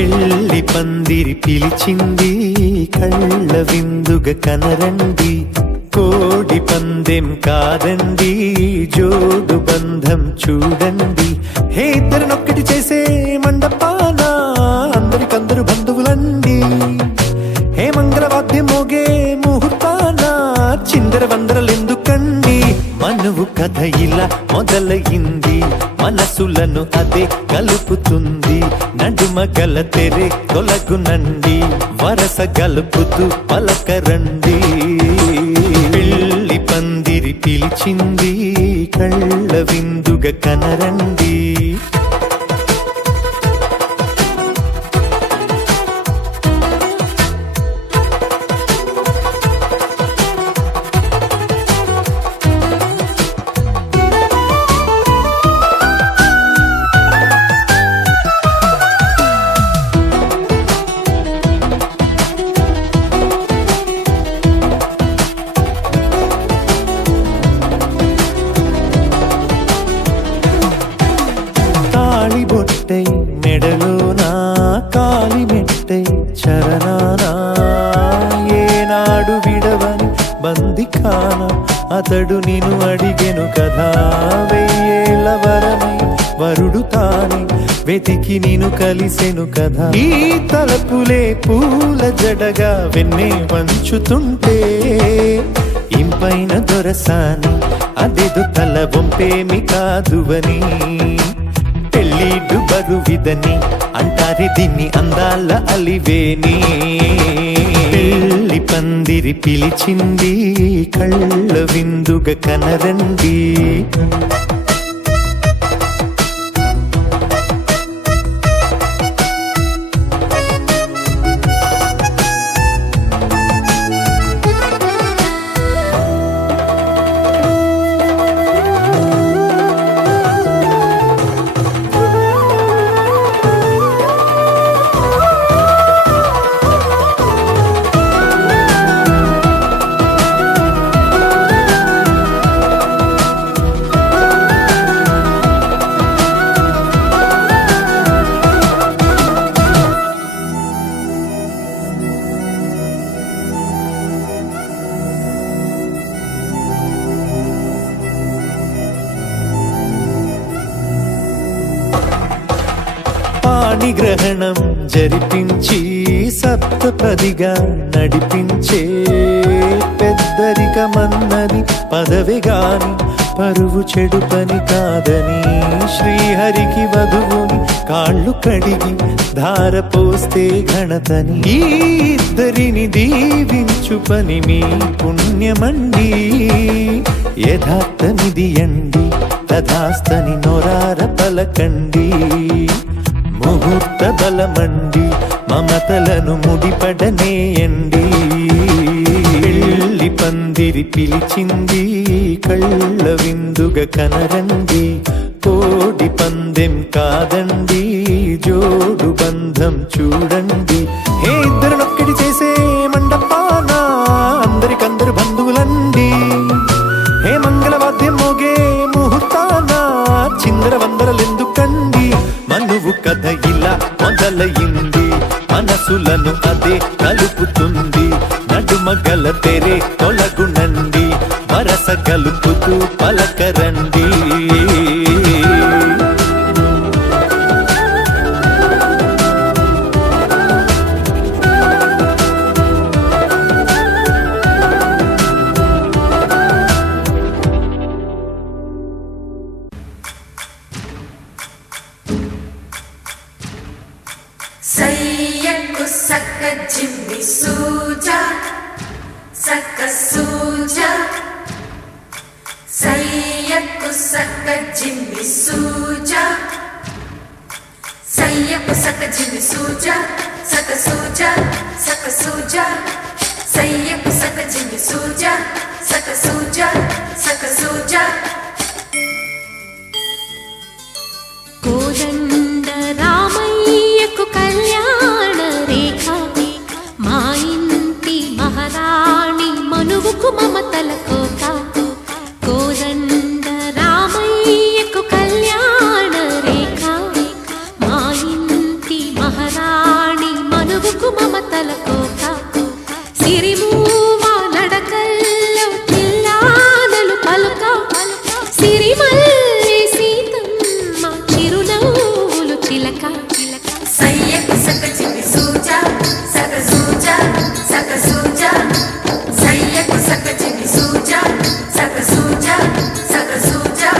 పెళ్లి పందిరి పిలిచింది కళ్ళ విందుగా కనరండి, కోడి పందెం కాదండి జోడు బంధం చూడండి. హే ఇద్దరినొక్కటి చేసే మండపాన అందరికందరు బంధువులండి, హే మంగళవాద్యం మోగే ముహూర్తాన చిందర వందరలెందుకండి. మనువు కథ ఇలా మొదలయింది, మనసులను అదే కలుపుతుంది, నడుమ గల తెరే తొలగునండి, వరస గలుపుతూ పలకరండి. పెళ్లి పందిరి పిలిచింది కళ్ళ విందుగా కనరండి. బొట్టై మెడలోనా కాలి మెట్టై చరణానా, ఏనాడు విడవని బందిఖానా అతడు నిన్ను అడిగెను కదా, వెయ్యేళ్ళ వరమై వరుడు తానే వెతికి నిన్ను కలిసెను కదా. ఈ తలపులే పూల జడగా వెన్నే వంచుతుంటే ఇంపైన దొరసాని అదేదో తల వంపేమి కాదువని, పెళ్ళిడు బరువిదని అంటారే దీన్ని అందాల అలివేని. పెళ్లి పందిరి పిలిచింది కళ్ళ విందుగా కనరండి. పాణిగ్రహణం జరిపించి సప్తపదిగా నడిపించే, పెద్దరికమన్నది పదవి గాని పరువు చెడు పని కాదని, శ్రీహరికి వధువుని కాళ్ళు కడిగి ధార పోస్తే ఘనతని, ఈ ఇద్దరిని దీవించు పని మీ పుణ్యమండి. యథార్థమిది అండి తథాస్తని నొరార పలకండి, ముహూర్త బలమండి మమతలను ముడిపడనేయండి. పెళ్లి పందిరి పిలిచింది కళ్ళ విందుగా కనరండి, కోడి పందెం కాదండి జోడు బంధం చూడండి. హే ఇద్దరినొక్కటి చేసే మండపాన అందరికందరు బంధువులండి, హే మంగళవాద్యం మోగే ముహూర్తాన చిందర వందరలెందుకండి. మనువు కథ ఇలా మొదలయింది, మనసులను అదే కలుపుతుంది, నడుమ గల తెరే తొలగునండి, వరస కలుపుతూ పలకరండి. సయ్యకు సక్క జిమ్మి సూజా సక్క సూజా, సయ్యకు సక్క జిమ్మి సూజా, సయ్యకు సక్క జిమ్మి సూజా సక్క సూజా సక్క సూజా, సయ్యకు సక్క జిమ్మి సూజా సక్క సూజా సక్క సూజా. కోదండ రామయ్యకు కళ్యాణ రేఖ, మా ఇంటి మహారాణి మనువుకు మమతల కోట. కోదండ రామయ్యకు కళ్యాణ రేఖ, మా ఇంటి మహారాణి సిరిమూవా నడకల్లో తిల్లానలు పలుక సిరిమల్లె సీతమ్మ చిరునవ్వులు చిలక సయ్యకు సక చిన్ని సూజా సక సూజా సక సూజా సయ్యకు సక చిన్ని సూజా సక సూజా సక సూజా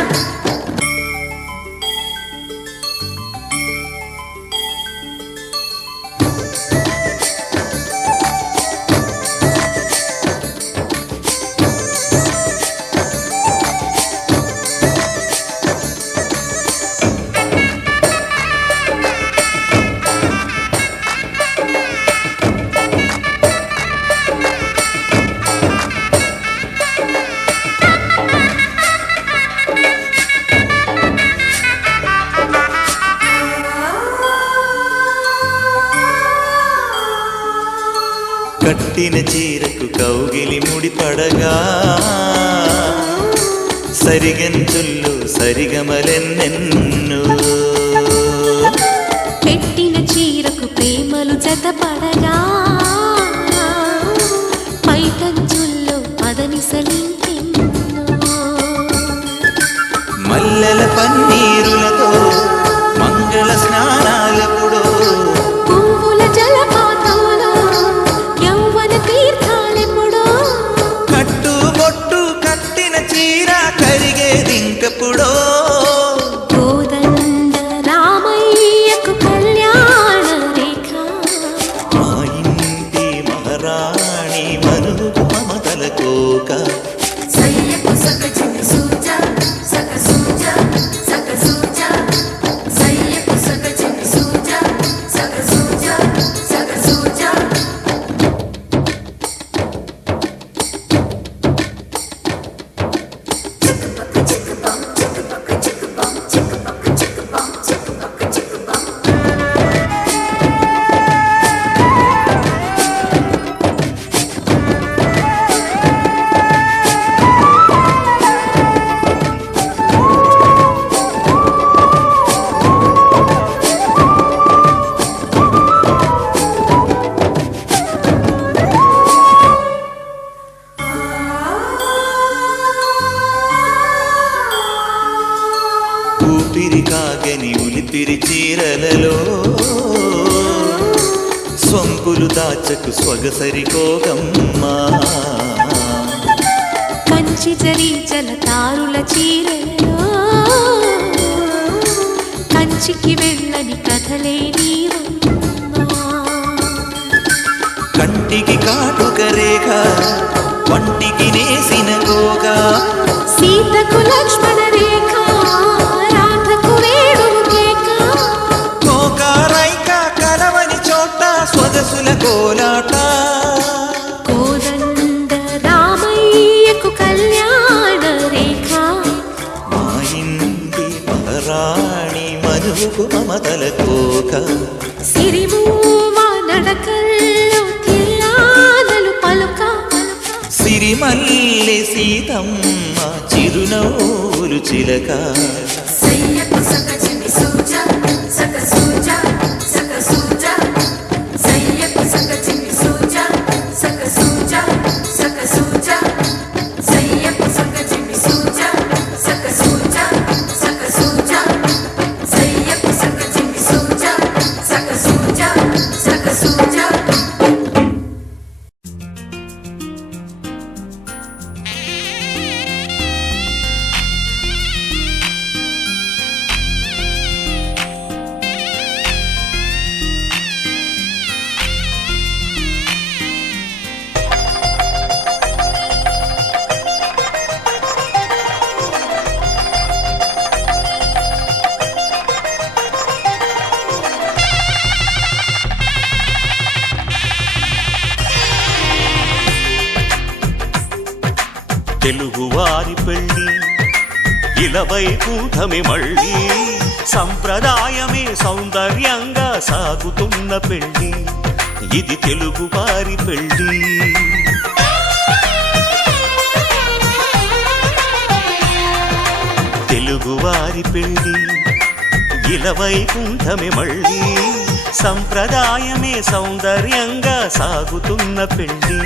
కట్టిన చీరకు కౌగిలి ముడిపడగా సరిగంచుల్లో సరిగమలెన్నెన్ను పెట్టిన చీరకు ప్రేమలు జతపడగా పైకంచుల్లో పదనిసలింకెన్నో మల్లెల పన్నీరులతో మంగళ స్నానాలెప్పుడో పువ్వుల జలపాతంలో యౌవన తీర్థాలెప్పుడో కట్టుబొట్టు కట్టిన చీర కరిగేదింకెప్పుడో కోదండ రామయ్యకు కళ్యాణ రేఖ మా ఇంటి మహారాణి మనుకు మమతల కోక సయ్యకు సక చిన్ని సూజా సక సూజా సక సూజా సయ్యకు సక చిన్ని సూజా సక సూజా సక సూజా చిక్కుపక్క చిక్కుపం చిక్కుపక్క చిక్కుపం చిక్కుపక్క చిక్కుపం చిక్కుపక్క చిక్కుపం ఊపిరి కాగని ఉలిపిరి చీరలలో సొంపులు దాచకు స్వగసరి కోగమ్మా కంచి జరి జలతారుల చీరలో కంచికి వెళ్ళని కథలే నీవమ్మా కంటికి కాటుక రేఖ వంటికి నేసిన గోగా సీతకు లక్ష్మణ రేఖ రాధకు వేణువు కేక కోకారైక కలవని చోట స్వదసుల కోలాట కోదండ రామయ్యకు కళ్యాణ రేఖ మా ఇంటి మహారాణి మనుకు మమతల కోక సిరిమూవా నడకల్లో తిల్లానలు పలుక సిరిమల్లె సీతమ్మ చిరునవ్వులు చిలక సయ్యకు సక చిన్ని సూజా సక సూజా సక సూజా సయ్యకు సక చిన్ని సూజా సక సూజా సక సూజా సయ్యకు సక చిన్ని సూజా సక సూజా సక సూజా సయ్యకు సక చిన్ని సూజా సక సూజా సక సూజా తెలుగువారి పెళ్ళి ఇలవైకుంఠమి మళ్ళీ సంప్రదాయమే సౌందర్యంగా సాగుతున్న పెళ్ళి ఇది తెలుగువారి పెళ్ళి తెలుగువారి పెళ్ళి ఇలవైకుంఠమి మళ్ళీ సంప్రదాయమే సౌందర్యంగా సాగుతున్న పెళ్లి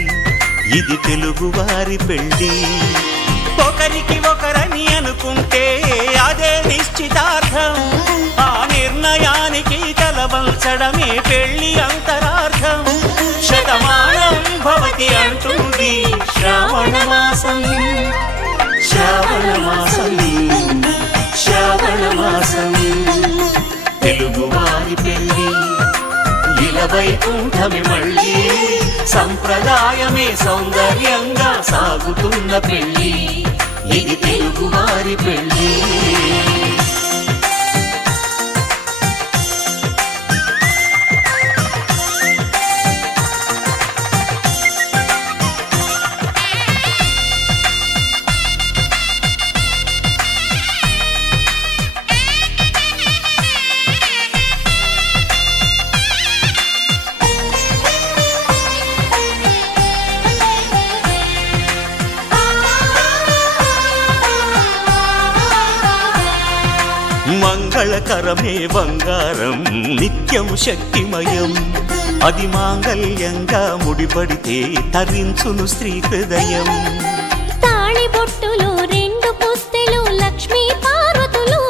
ఇది తెలుగువారి పెళ్లి ఒకరికి ఒకరని అనుకుంటే అదే నిశ్చితార్థం ఆ నిర్ణయానికి తలవంచడమే పెళ్లి అంతరార్థం శతమానం భవతి అంటుంది శ్రావణ మాసం శ్రావణ మాసం శ్రావణ మాసం తెలుగువారి పెళ్లి ఇలా వైకుంఠమి మళ్ళీ సంప్రదాయమే సౌందర్యంగా సాగుతున్న పెళ్లి ఇది తెలుగువారి పెళ్లి మంగళకరమే బంగారం నిత్యం శక్తిమయం అది మాంగళ్యంగా ముడిపడితే తరించును స్త్రీ హృదయం తాళి బొట్టులు రెండు పుస్తెలు లక్ష్మీ పార్వతులు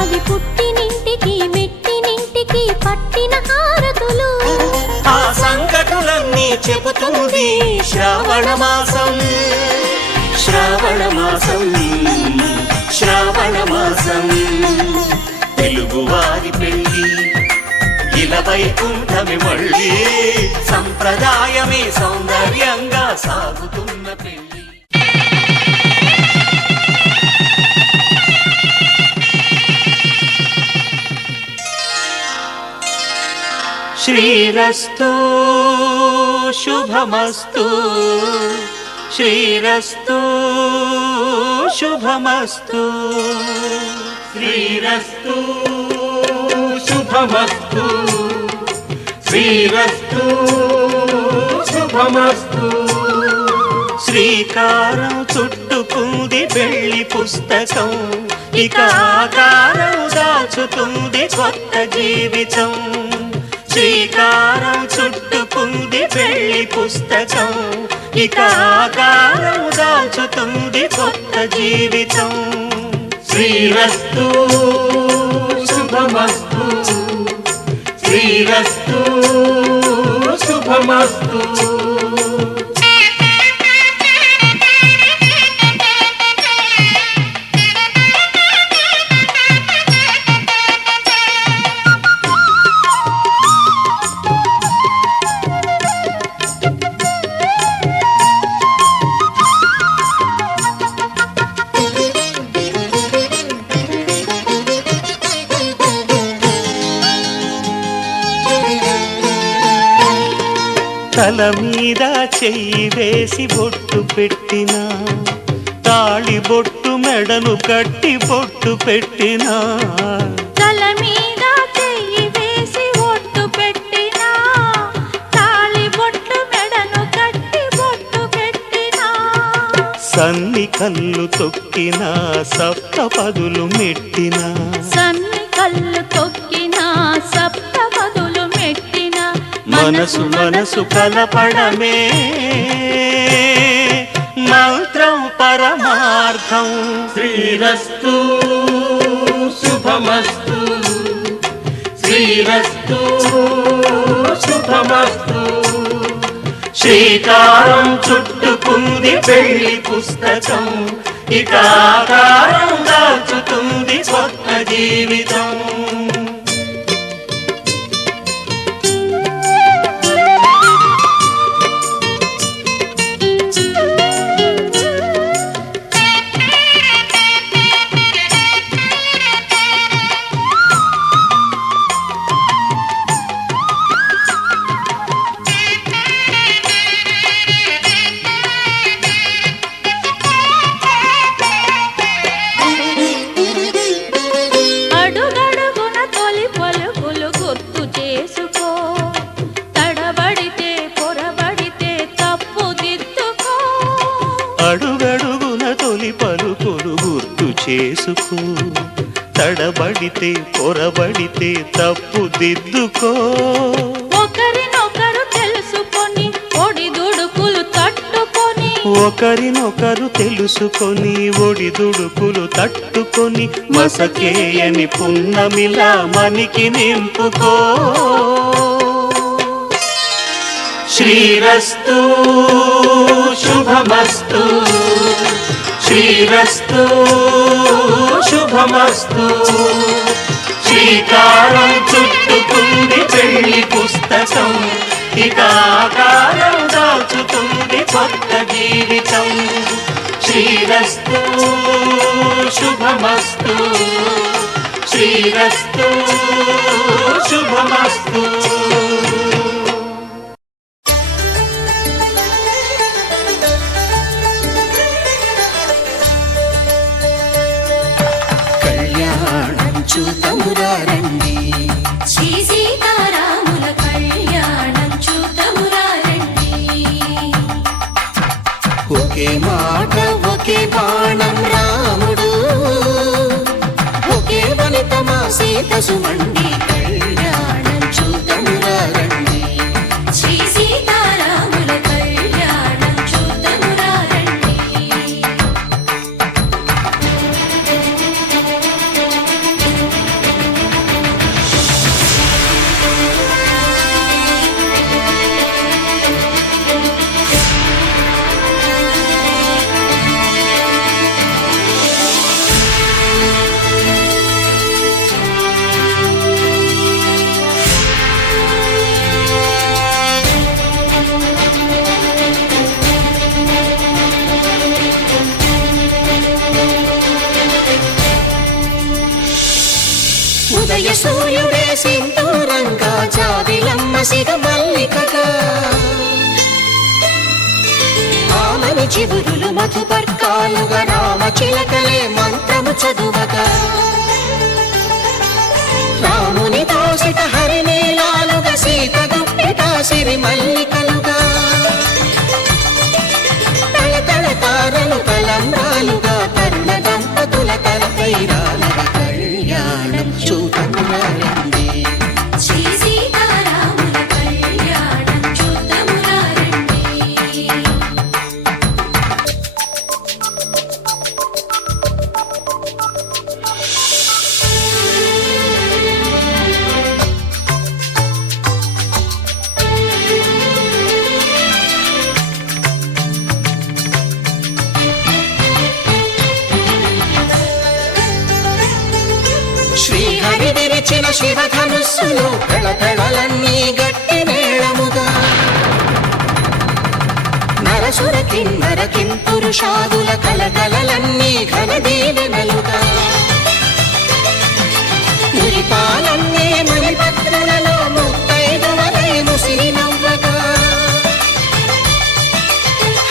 అవి పుట్టినింటికి మెట్టినింటికి పట్టిన హారతులు ఆ సంకటులన్నీ చెబుతుంది శ్రావణ మాసం శ్రావణ మాసం శ్రావణ మాసం తెలుగువారి పెళ్లి ఇలా వైకుంఠమి మళ్ళీ సంప్రదాయమే సౌందర్యంగా సాగుతున్న పెళ్లి శ్రీరస్తు శుభమస్తు శ్రీరస్తు శుభమస్తు శ్రీరస్తు శుభమస్తు శ్రీరస్తు శుభమస్తు శ్రీకారం చుట్టుకుంది పెళ్లి పుస్తకం ఇక ఆకారం దాచుతుంది కొత్త జీవితం శ్రీకారం చుట్టుకుంది పెళ్లి పుస్తకం ఇక ఆకారం దాచుతుంది కొత్త జీవితం శ్రీరస్తు శుభమస్తు శ్రీరస్తు శుభమస్తు తల మీద చెయ్యి వేసి బొట్టు పెట్టినా తాళి బొట్టు మెడను కట్టి బొట్టు పెట్టినా తల మీద చెయ్యి వేసి ఒట్టు పెట్టినా తాళి బొట్టు మెడను కట్టి బొట్టు పెట్టినా సన్ని కళ్ళు తొక్కినా సప్తపదులు మెట్టినా సన్ని కళ్ళు తొక్కినా సప్తపదులు మెట్టినా మనసు మనసు కలపడమే మంత్రం పరమార్థం శ్రీరస్తు శుభమస్తు శ్రీరస్తు శుభమస్తు శ్రీకారం చుట్టుకుంది పెళ్లి పుస్తకం ఇక ఆకారం దాచుతుంది కొత్త జీవితం అడుగడుగున తొలి పలుకులు గుర్తు చేసుకో తడబడితే పొరబడితే తప్పు దిద్దుకో అడుగడుగున తొలి పలుకులు గుర్తు చేసుకో తడబడితే పొరబడితే తప్పు దిద్దుకో. ఒకరినొకరు తెలుసుకొని ఒడిదుడుకులు తట్టుకొని ఒకరినొకరు తెలుసుకొని ఒడిదుడుకులు తట్టుకొని మసకేయని పున్నమిలా మనికి నింపుకో. శ్రీరస్తు శుభమస్తు, శ్రీరస్తు శుభమస్తు. శ్రీకారం చుట్టుకుంది పెళ్లి పుస్తకం, ఇక ఆకారం దాచుతుంది కొత్త జీవితం. శ్రీరస్తు శుభమస్తు, శ్రీరస్తు శుభమస్తు. చూతమురారండి, శ్రీ సీతారాముల కళ్యాణం చూతమురారండి. ఒకే మాట ఒకే బాణం రాముడు, ఒకే వనిత మా సీత సుమండి. కళ్యాణం చూతమురారండి, శ్రీ సీతారాముల కళ్యాణం చూతమురారండి. ఉదయ సూర్యుడే సింధూరంగా, జాబిలమ్మ సిగ మల్లికగా, ఆమని చివురులు మధుపర్కాలుగా, రామ చిలకలే మంత్రము చదువగా, రాముని దోసిట హరినీలాలుగా, సీత గుప్పిట సిరి మల్లికలుగా, తళతళ తారలు తలంబ్రాలుగా, తరుణ దంపతుల తలపైరాలుగా. కళ్యాణం చూతమురారండి, శ్రీ సీతారాముల కళ్యాణం చూతమురారండి. శ్రీహరి విరిచిన శివధనుస్సులు కళకళలన్నీ గట్టి మేళముగా, నరసుర కిన్నర కింపురుషాదుల కలకలలన్నీ ఘన దీవెనలుగా, మురిపాలన్నీ మణిపత్రులలో ముత్తైదువలై ముసిరి నవ్వగా,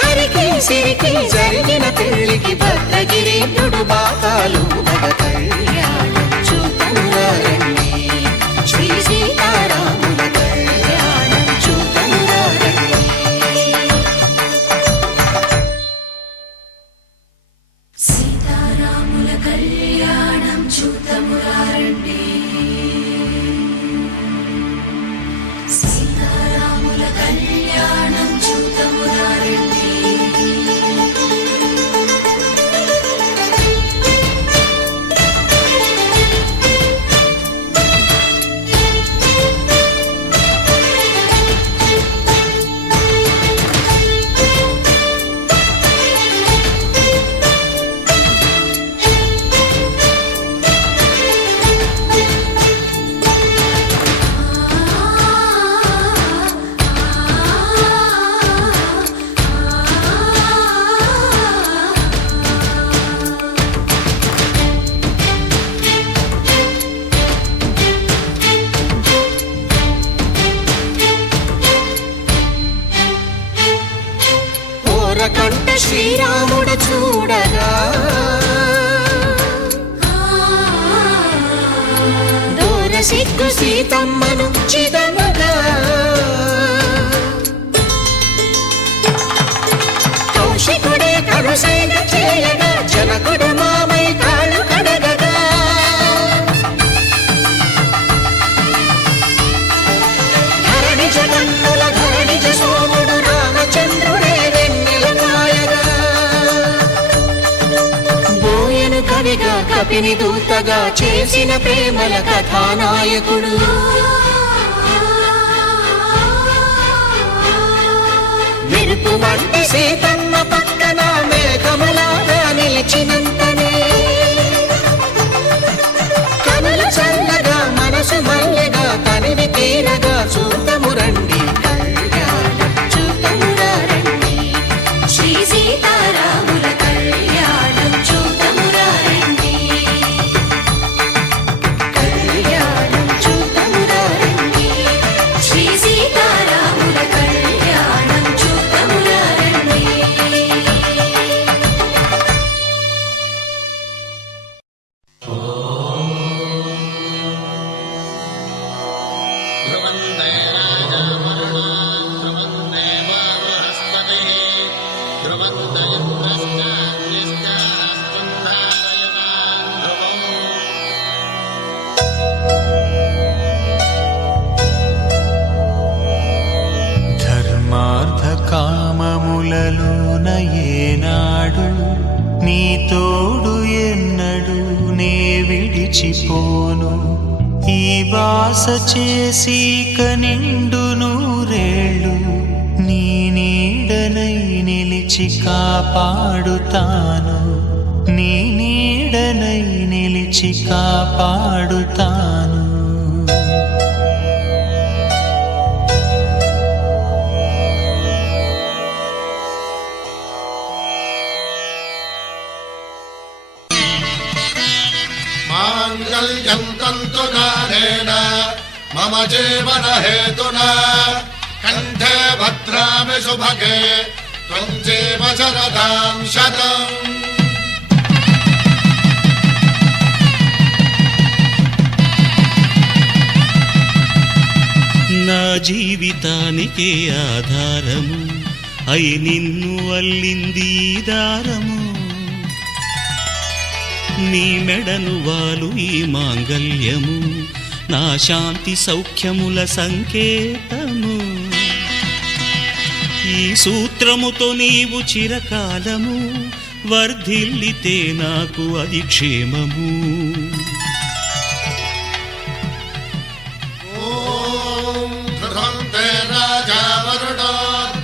హరికి సిరికి జరిగిన పెళ్లికి భద్రగిరీంద్రుడు బాకాలు మగ. కళ్యాణం చూతమురారండి, శ్రీ సీతారాముల కళ్యాణం చూతమురారండి. సీతారాముల కళ్యాణం చూతమురారండి, సీతారాముల కళ్యాణం చూతమురారండి. కంట శ్రీరాముడు చూడగా, దూర సిగ్గు సీతమ్మను చిదమగా, కౌశికుడే కరుసైన చేయగా, జనకుడు మామై కాళ్ళు కడగగా, కపిని దూతగా చేసిన ప్రేమల కథానాయకుడు. మెరుపు వంటి సీతమ్మ పక్కన మేఘములాగా నిలిచినంతనే కనులు చల్లగా మనసు మల్లెగా తనివి తీరగా చూతము రండి, కళ్యాణం చూతమురా రండి, శ్రీ సీతారాముల కళ్యాణం చూతమురా రండి. కళ్యాణం చూతమురా రండి. శ్రీ సీతారాముల కళ్యాణం చూతమురా రండి. ధర్మార్థ కామములలోన ఏనాడు నీ తోడు ఎన్నడు నే విడిచిపోను. ఈ వాస చేసి కనిండు నూరేళ్ళు నీ నీడనై నిలిచి కాపాడుతాను, నీ నీడనై నిలిచి కాపాడుతాను. మాంగళ్యం తంతునానేన మమ జీవన హేతునా కంఠే భద్రామి శుభగే త్వం జీవ శరదాం శతం. నా జీవితానికే ఆధారము అయి నిన్ను అల్లింది దారము. నీ మెడను వాలు ఈ మాంగల్యము నా శాంతి సౌఖ్యముల సంకేతము. ఈ సూత్రముతో నీవు చిరకాలము వర్ధిల్లితే నాకు అది క్షేమము. ఓం ధ్రువంతే రాజా వరుణో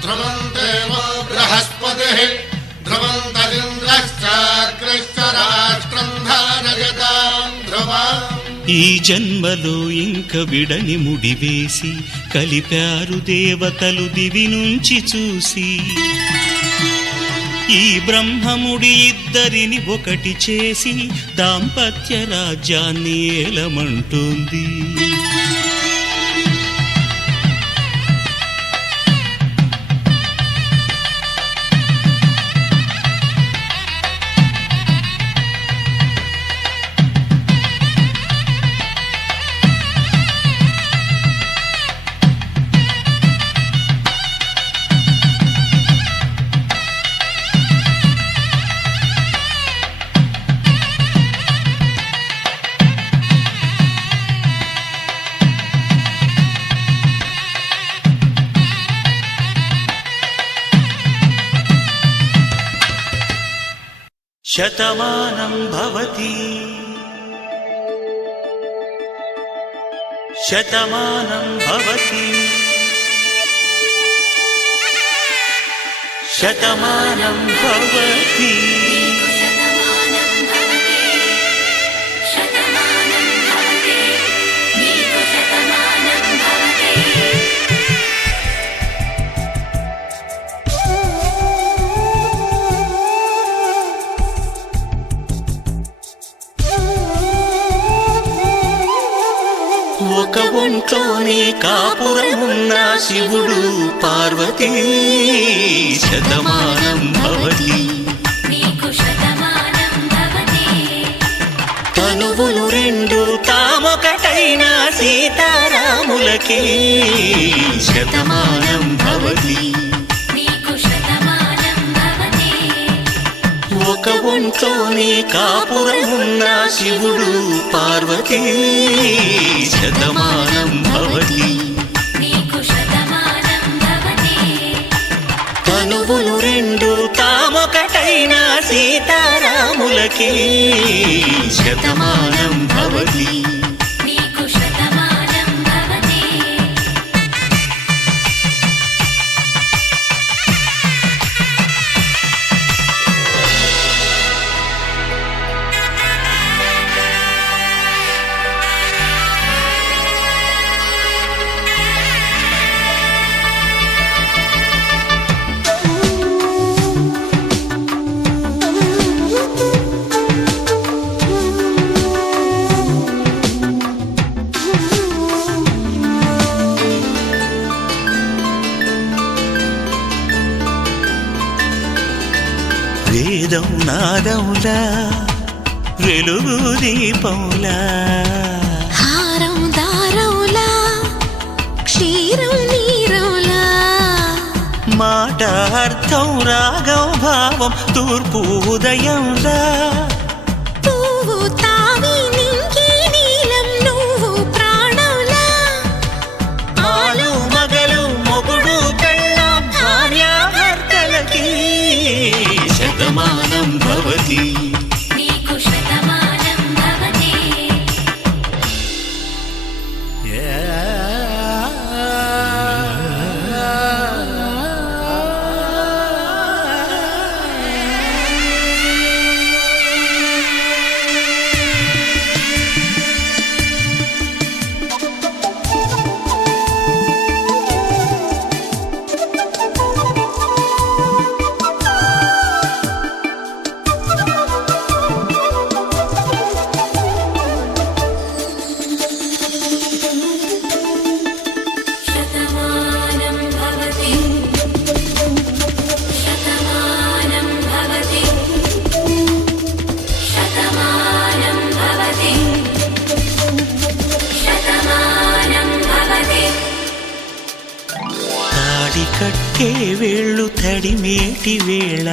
ధ్రువంతే వో బృహస్పతిః ధ్రువంతరింద్రశ్చాగ్రశ్చ రాష్ట్రం ధారయతాం ధ్రువం. ఈ జన్మలో ఇంక విడని ముడివేసి కలిపారు దేవతలు దివి నుంచి చూసి. ఈ బ్రహ్మముడి ఇద్దరిని ఒకటి చేసి దాంపత్య రాజ్యాన్ని ఏలమంటోంది. శతమానం భవతి శతమానం భవతి శతమానం భవతి. శతమానం భవతి, శతమానం భవతి, నీకు శతమానం భవతి. ఒక ఒంట్లోనే కాపురమున్న శివుడు పార్వతీ శతమానం భవతి. నీకు శతమానం భవతి. తనువులు రెండు తామొకటైన సీతారాములకే శతమానం భవతి. నీకు శతమానం భవతి. ఒక ఒంట్లోనే కాపురమున్న శివుడు పార్వతీ శతమానం భవతి. నీకు శతమానం భవతి. తనువులు రెండు తామొకటైన సీతారాములకే తరములకి శతమానం భవతి. నీకు శతమానం భవతి. వేదం నాదములా వెలుగు దీపములా హారం దారవులా క్షీరం నీరవులా మాట అర్థం రాగం భావం తూర్పు ఉదయంలా పువ్వు తావి నింగి నీలం నువ్వు ప్రాణంలా ఆలు మగలు మొగుడు పెళ్ళాం భార్యాభర్తలకి శతమానం భవతి. నీకు శతమానం భవతి. శతమానం భవతి. శతమానం భవతి. శతమానం భవతి. శతమానం భవతి. తాడి కట్టే వేళ్ళు తడిమేటి వేళ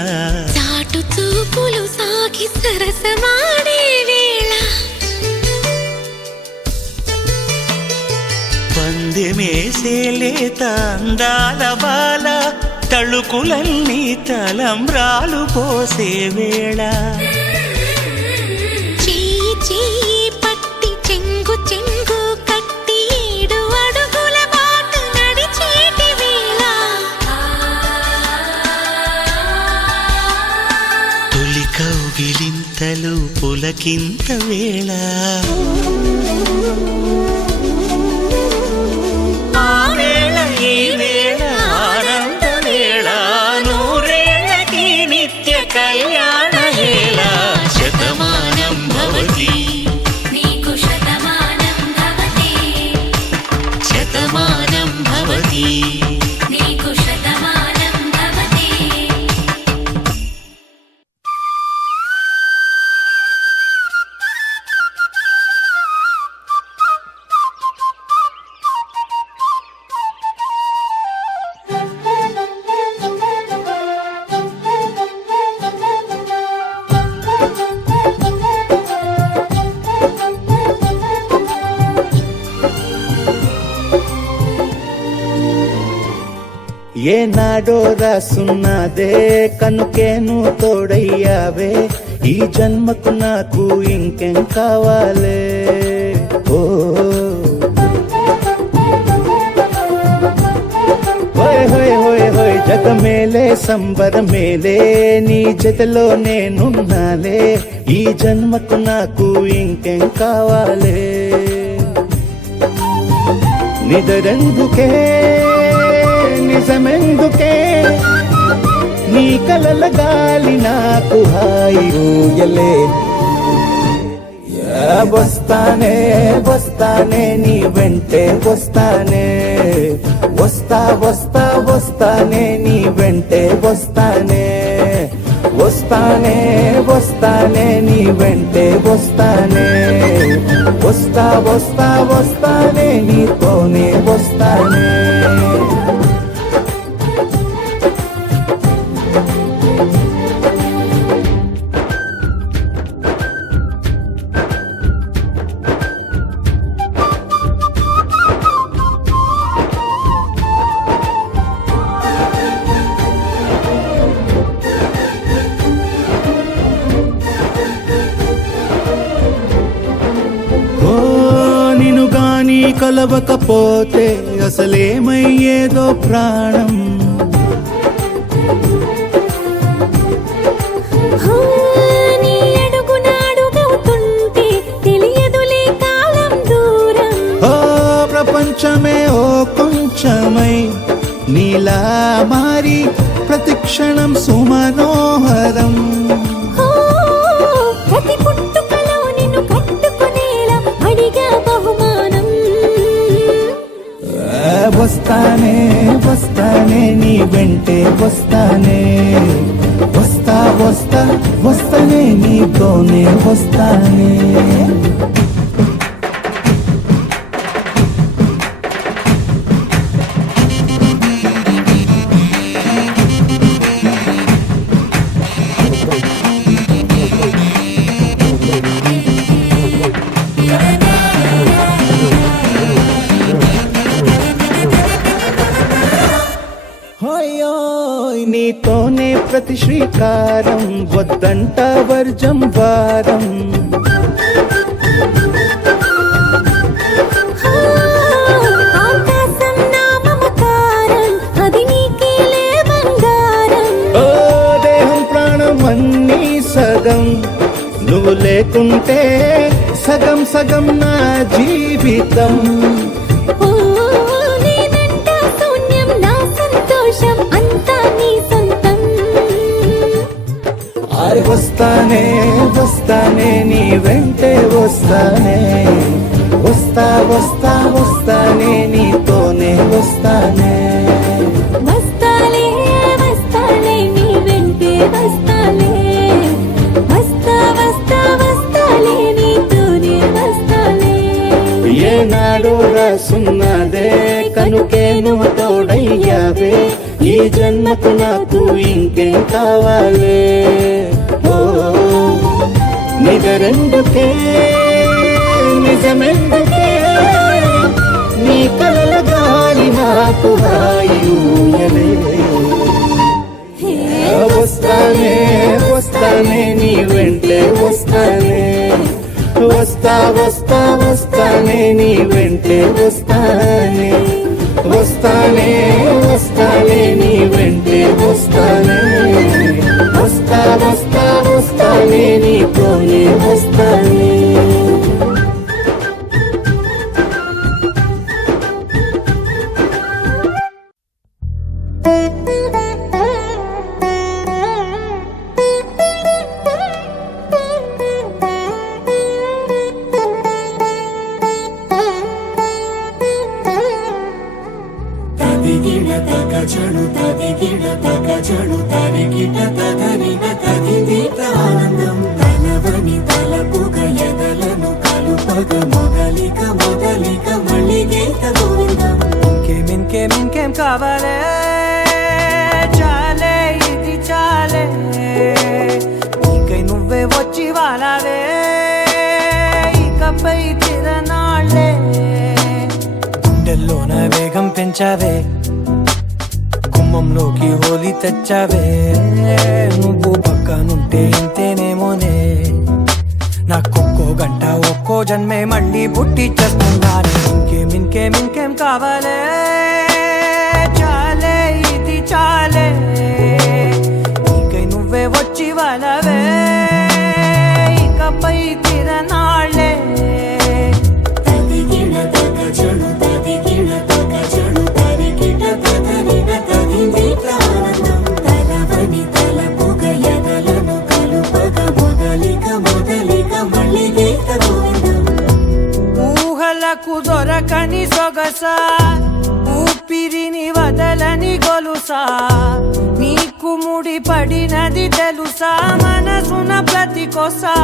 చాటు చూపులు సాగి సరసమాడే వేళ పందెమేసే లేత అందాల బాల తళుకులన్నీ తలంబ్రాలు పోసే వేళ చెయ్యి చెయ్యి పట్టి చెంగు చెంగు కట్టి 7 అడుగుల బాట నడిచేటి వేళ తొలి కౌగిలింతలు పులకింత వేళ ఆ వేళ ఈ వేళ ఆనంద వేళ నూరేళ్ళకి నిత్య కళ్యాణ వేళ శతమానం భవతి. నీకు శతమానం భవతి. శతమానం భవతి. నీకు శతమానం భవతి. ఏనాడో రాసున్నదే కనుకేను తోడయ్యావే ఈ జన్మకు నాకు ఇంకేం కావాలే ఓ హోయ్ హోయ్ హోయ్ హోయ్ జగ మేలే సంబర మేలే నీ జతలో నేనున్నాలే ఈ జన్మకు నాకు ఇంకేం కావాలే నిదరెందుకే నిజమెందుకే నీ కలల గాలి నాకు హాయి ఊయలే వస్తానే వస్తానే నీ వెంటే వస్తానే వస్తా వస్తా వస్తానే నీ వెంటే వస్తానే వస్తానే వస్తానే నీ వెంటే వస్తానే వస్తా వస్తా వస్తానే నీతోనే వస్తానే కొలవకపోతే అసలేమయ్యేదో ప్రాణం. నీ అడుగునాడుగవుతుంటే తెలియదులే కాలం దూరం. ఓ ప్రపంచమే ఓ కొంచెమై నీలా మారి ప్రతిక్షణం సుమనోహరం. ప్రతి పుట్టుకలో నిన్ను కట్టుకునేలా అడిగా బహుమానం. వస్తానే వస్తానే నీ వెంటే వస్తానే, వస్తా వస్తా వస్తానే నీతోనే వస్తానే. హోయోయ్ నీతోనే ప్రతి శ్రీకారం, వద్దంట వర్జం వారం. ఆకాశం నా మమకారం, అది నీకేలే బంగారం. ఓ దేహం ప్రాణం అన్నీ సగం, నువ్వు లేకుంటే సగం సగం నా జీవితం. నేనంట శూన్యం నా సంతోషం అంతా నీ సొంతం. వస్తానే వస్తానే నీ వెంటే వస్తానే, వస్తా వస్తా వస్తానే నీతోనే వస్తానే. వస్తాలే వస్తాలే నీ వెంటే వస్తాలే, వస్తా వస్తా వస్తాలే నీతోనే వస్తాలే. ఏనాడు రాసున్నదే కనుకే నువ్వు తోడయ్యావే, ఈ జన్మకు నాకు ఇంకేం కావాలే. ఓ నిజరెందుకే నిజమెందుకే, నీ కలల గాలి నాకు హాయిలే. వస్తానే వస్తానే నీ వెంటే వస్తానే, వస్తా వస్తా వస్తానే నీ వెంటే వస్తానే. వస్తానే వస్తానే నీ వెంటే వస్తానే, వస్తా వస్తా వస్తానే నీతోనే వస్తానే. తదిగిడ తగజడు తదిగిడ తగజడు తరిగిట తగరిన తదిదీత ఆనందం తలవని తలపుగ ఎదలను కలుపగ మొదలిక మొదలిక మళ్ళీ గీత గోవిందం. ఇంకేం కావాలే చాలే ఇది చాలే, నీకై నువ్వే వచ్చి వాలావే ఇకపై తిరనాళ్ళే. గుండెల్లోన వేగం పెంచావే, గుమ్మంలోకి హోలీ తెచ్చావే. నువ్వు పక్కనుంటే ఇంతేనేమోనే, నాకొక్కో గంట ఒక్కో జన్మే మళ్ళీ పుట్టి చేస్తున్నాను. ఇంకేం కావాలే చాలే ఇది చాలే, నీకై నువ్వే వచ్చి వాలవే ఇకపై తిరనాళ్ళే. తదిగిడ తగజడు తదిగిడ తగజడు తరిగిట తగరిన తదిదీత ఆనందం తలవని తలపుగ ఎదలను కలుపగ మొదలిక మొదలిక మళ్ళీ గీత గోవిందం. ఊహలకు దొరకని సొగసా, ఊపిరిని వదలని గొలుసా, నీకు ముడి పడినది తెలుసా మనసున ప్రతి కొసా.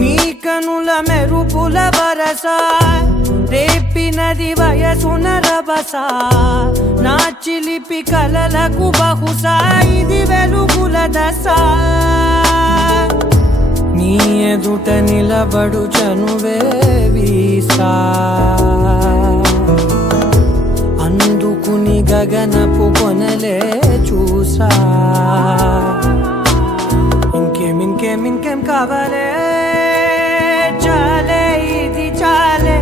నీ కనుల మెరుపుల వరస, రేపినది వయసున రభస, నా చిలిపి కలలకు బహుశా ఇది వెలుగుల దశ. నీ ఎదుట నిలబడు చనువే వీసా, అందుకుని గగనపు కొనలే చూసా. ఇంకేం కావాలే చాలే ఇది చాలే,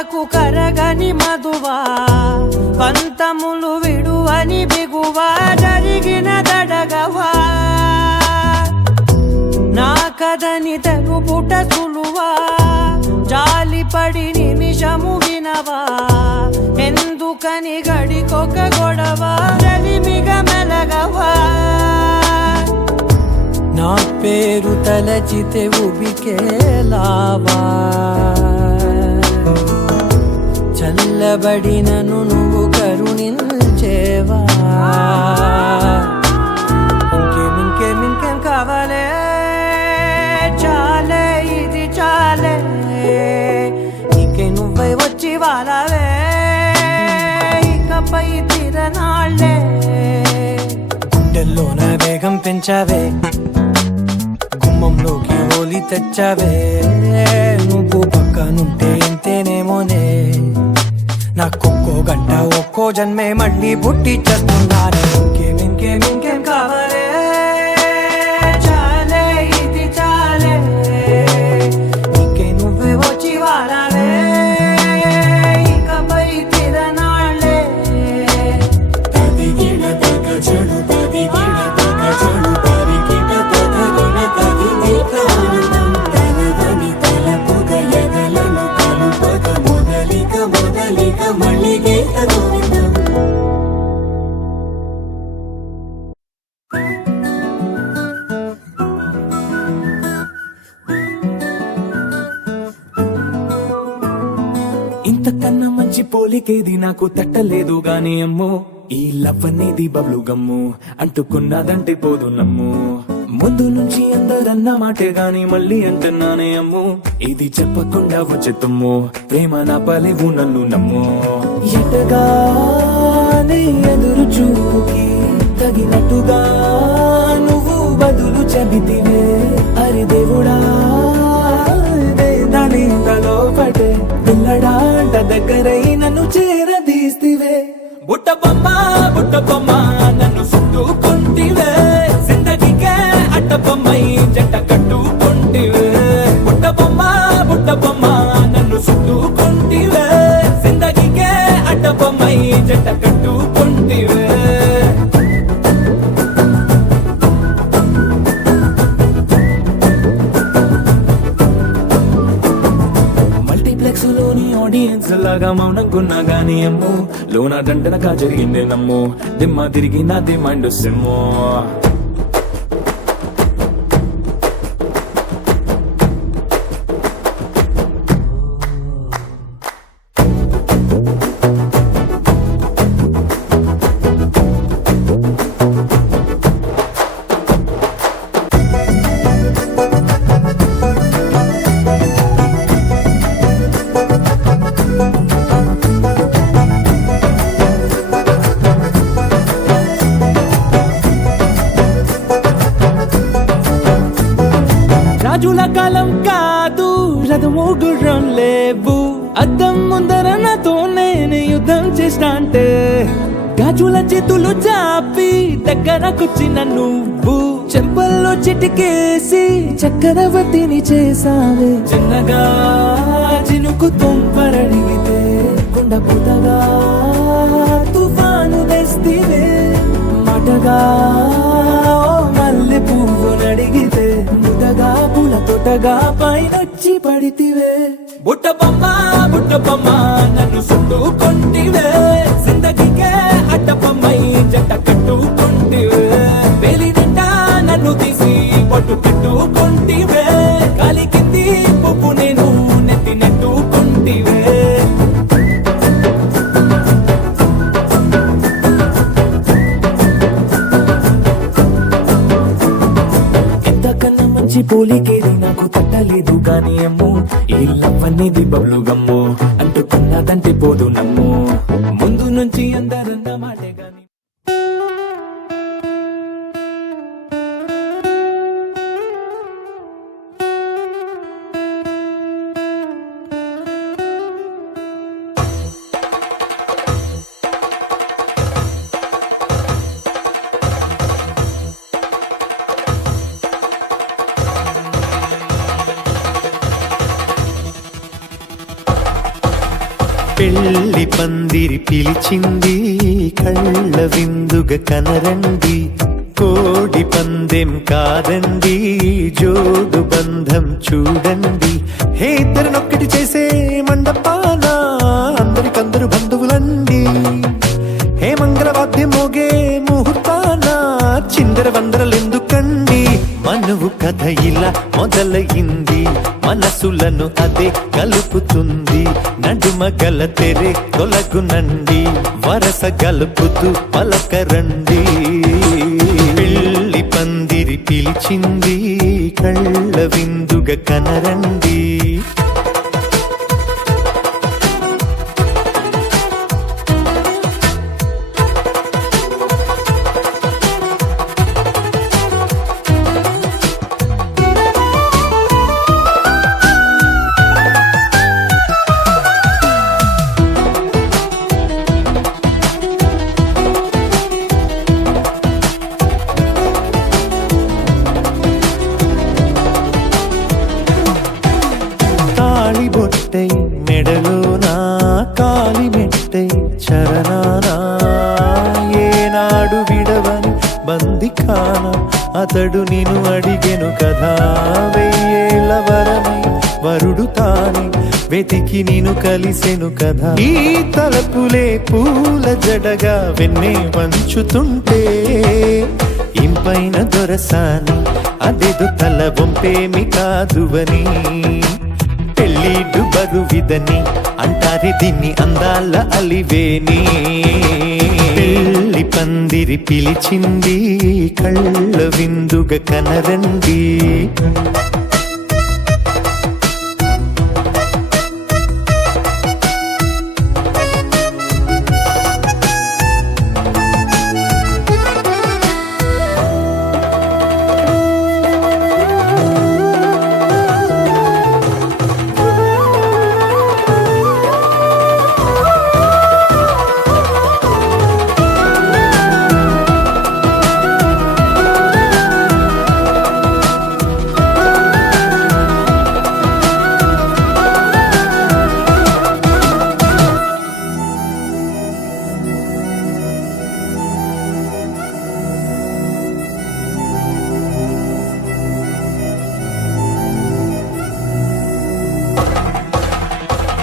పాలకు కరగని మధువా పంతములు విడువని బిగువా జరిగిన దడగవా నా కథని తెలుపుట సులువా జాలిపడి నిమిషము వినవా ఎందుకని గడికొక గొడవ రవిమిగ మెలగవా నా పేరు తలచితే ఉబికేలావా చల్లబడినను నువ్వు కరుణించేవా ఇంకేం కావాలే చాలే ఇది చాలే నీకే నువ్వై వచ్చి వాలవే ఇకపై తిరనాళ్ళే గుండెల్లోన వేగం పెంచావే గుమ్మంలోకి హోలీ తెచ్చావే నువ్వు పక్కనుంటే ఇంతేనేమోనే నాకొక్కో గంట ఒక్కో జన్మే మళ్ళీ పుట్టి చేస్తున్నానే ఇంకేం కావాలే చాలే ఇది చాలే నీకే నువ్వే వచ్చి వారాలే ఇకపై తిరనాళ్ళే తదిగిన తగ చెడు తదిగిన తగ చెడు తరిగిన తదరిన తదిగిన ఆనందం తలవని తలపుగ ఎదలను కలుపగ మొదలిక మళ్ళీ గోవిందం ఇంతకన్నా మంచి పోలికేది నాకు తట్టలేదు గాని అమ్మో ఈ లవ్ అనేది బబ్లు గమ్ము అంటుకున్నదంటే పోదు నమ్ము ముందు నుంచి అందరన్న మాటే గాని మళ్ళీ అంటున్నానే అమ్ము ఇది చెప్పకుండా వచ్చే తుమ్ము ప్రేమ నా పలేవు నన్ను నమ్ము ఎటగానే ఎదురు చూకి తగినట్టుగా నువ్వు బదులు చెబితివే అరి దేవుడా దాని తలో పడే పిల్లడాంట దగ్గరై నన్ను చేరదీస్తివే బుట్ట బొమ్మ నన్ను చుట్టుకుంటివే జిందగీకే అట్ట బొమ్మై జంట కట్టుకుంటివే బుట్ట బొమ్మ నన్ను చుట్టుకుంటివే జిందగీకే అట్ట బొమ్మై జంట కట్టుకుంటివే ఆడియన్స్ లాగా మౌనంకున్నా గానీ అమ్ము లోన దండనగా జరిగిందే నమ్ము దిమ్మ తిరిగి నాదే మైండ్ సిమ్ము రాజుల కాలం కాదు రథము గుర్రం లేవు అద్దం ముందర నాతో నేను యుద్ధం చేస్తా అంటే గాజుల చేతులు చాపి దగ్గరకొచ్చిన నువ్వు చెంపల్లో చిటికేసి చక్రవర్తిని చేసావే చిన్నగా చినుకు తుంపరడిగితే కుండ పుతగా తుఫాను తెస్తివే మాటగా మల్లె పువ్వు నడిగితే ముదగా పూల తోటగా పైనొచ్చి పడితివే బుట్ట బొమ్మ నన్ను చుట్టుకుంటివే జిందగీకే అట్ట బొమ్మై జంట కట్టుకుంటివే వేలి నిండా నన్ను తీసి పట్టు పెట్టుకుంటివే గాలి కింది పువ్వు నేను నెత్తి నెట్టుకుంటివే మంచి పోలికేది నాకు తట్టలేదు గాని అమ్ము ఈ లవ్ అనేది బబ్లు గమ్ము అంటుకున్నదంటే పోదు నమ్ము ముందు నుంచి అందరన్న మాటే గాని పెళ్లి పందిరి పిలిచింది కళ్ళ విందుగా కనరండి కోడి పందెం కాదండి జోడు బంధం చూడండి హే ఇద్దరినొక్కటి చేసే మండపాన అందరికందరు బంధువులండి హే మంగళవాద్యం మోగే ముహూర్తాన చిందర వందరలెందుకండి మనువు కథ ఇలా మొదలయింది మనసులను అదే కలుపుతుంది నడుమ గల తెరే తొలగునండి వరస గలుపుతూ పలకరండి పెళ్లి పందిరి పిలిచింది కళ్ళ విందుగా కనరండి బొట్టై మెడలోనా కాలి మెట్టై చరణానా ఏనాడు విడవని బందిఖాన అతడు నిన్ను అడిగెను కదా వెయ్యేళ్ళ వరమై వరుడు తానే వెతికి నిన్ను కలిసెను కదా ఈ తలపులే పూల జడగా వెన్నే వంచుతుంటే ఇంపైన దొరసాని అదేదో తల వంపేమి కాదువని పెళ్ళిడు బరువిదని అంటారే దీన్ని అందాల అలివేని పెళ్లి పందిరి పిలిచింది కళ్ళ విందుగా కనరండి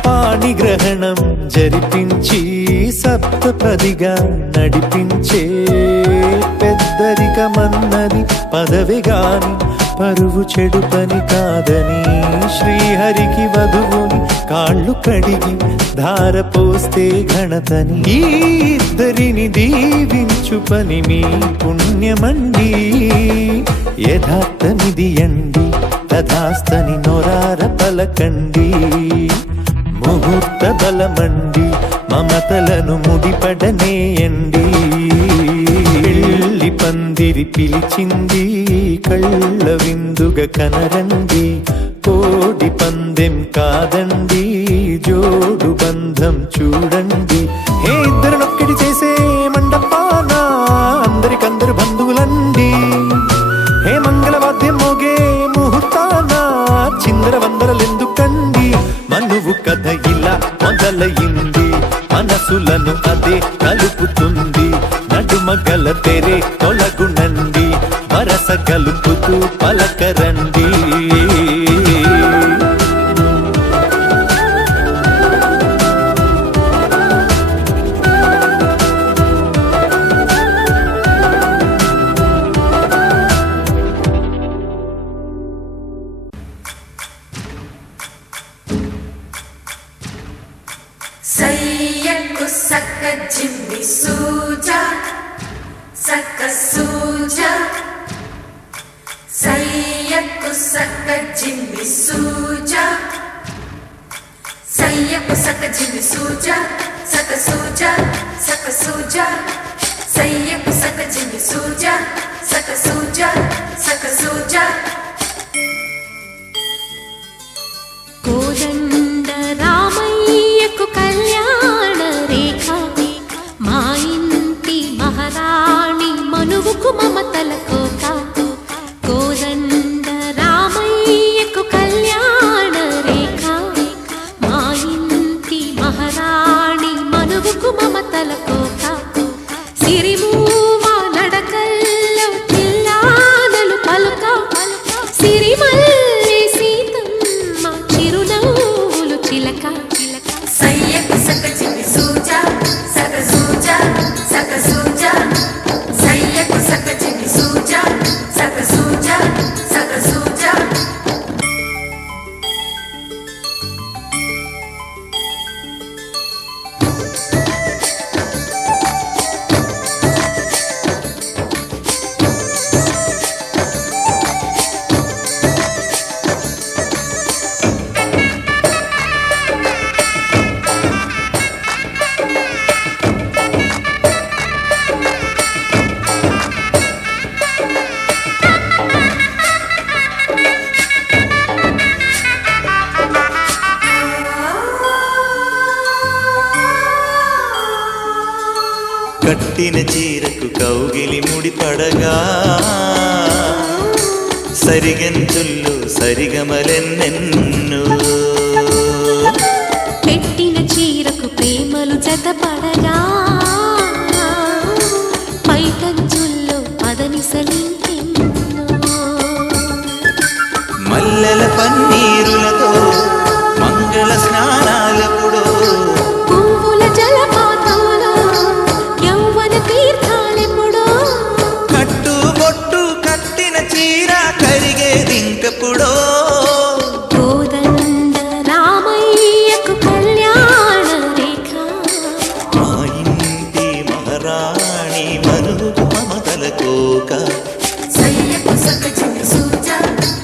పాణిగ్రహణం జరిపించి సప్తపదిగా నడిపించే పెద్దరికమన్నది పదవి గాని పరువు చెడు పని కాదని శ్రీహరికి వధువుని కాళ్ళు కడిగి ధార పోస్తే ఘనతని ఈ ఇద్దరిని దీవించు పని మీ పుణ్యమండి యథార్థమిది అండి తథాస్తని నొరార పలకండి ముహూర్త బలమండి మమతలను ముడిపడనేయండి పెళ్లి పందిరి పిలిచింది కళ్ళ విందుగా కనరండి కోడి పందెం కాదండి జోడు బంధం చూడండి హే ఇద్దరినొక్కటి చేసే మండపాన అందరికందరు బంధువులండి హే మంగళవాద్యం మోగే ముహూర్తాన చిందర వందరలెందుకండి మనువు కథ ఇలా మొదలయింది మనసులను అదే కలుపుతుంది నడుమ గల తెరే తొలగునండి వరస కలుపుతూ పలకరండి సయ్యకు సక్క జిమ్మి సూజా సక్క సూజా సయ్యకు సక్క జిమ్మి సూజా సయ్యకు సక్క జిమ్మి సూజా సక్క సూజా సక్క సూజా సయ్యకు సక్క జిమ్మి సూజా సక్క సూజా సక్క సూజా కోదండ రామయ్యకు కళ్యాణ రేఖ మా ఇంటి మహారాణి మనువుకు మమతల కోక కోదండ రామయ్యకు కళ్యాణ రేఖ మా ఇంటి మహారాణి తలకోక సిరిమూవా నడకల్లో తిల్లానలు పలుక సిరిమల్లి సీతమ్మ చిరునవ్వులు చిలక సయ్యకు సక చిన్ని సూజా సక సూజా సక సూజా సయ్యకు సక చిన్ని సూజా సక సూజా సక సూజా కట్టిన చీరకు కౌగిలి ముడిపడగా సరిగంచుల్లో సరిగమలెన్నెన్ను పెట్టిన చీరకు ప్రేమలు జతపడగా పైకంచుల్లో పదనిసలింకెన్నో మల్లెల పన్నీరులతో మంగళ స్నానాలపుడో పువ్వుల జలపాతంలో యౌవన తీర్థాలెప్పుడో కట్టుబొట్టు కట్టిన చీర కరిగేదింకపుడో కోదండ రామయ్యకు కళ్యాణ రేఖ మా ఇంటి మహారాణి మనుగు మమతల కోక సయ్యకు సక చిన్ని సూజా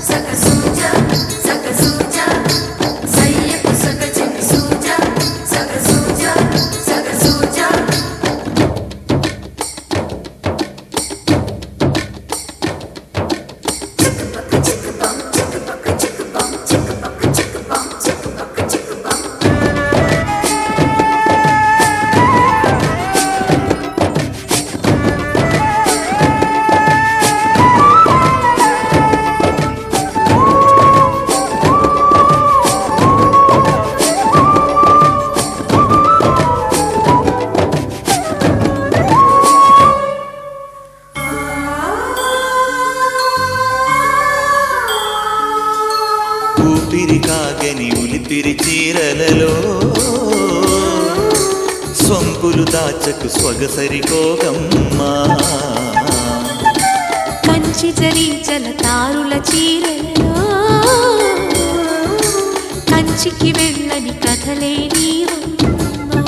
సక సూజా సక సూజా సయ్యకు సక చిన్ని సూజా సక సూజా సక సూజా చిక్కుపక్క చిక్కుబం చిక్కుపక్క చిక్కుబం చిక్కుపక్క చిక్కుబం చిక్కుపక్క చిక్కుబం ఊపిరి కాగని ఉలిపిరి చీరలలో సొంపులు దాచకు స్వగసరి కోగమ్మా కంచి జరించల తారుల చీరలలో కంచికి వెళ్ళని కథలే నీవమ్మా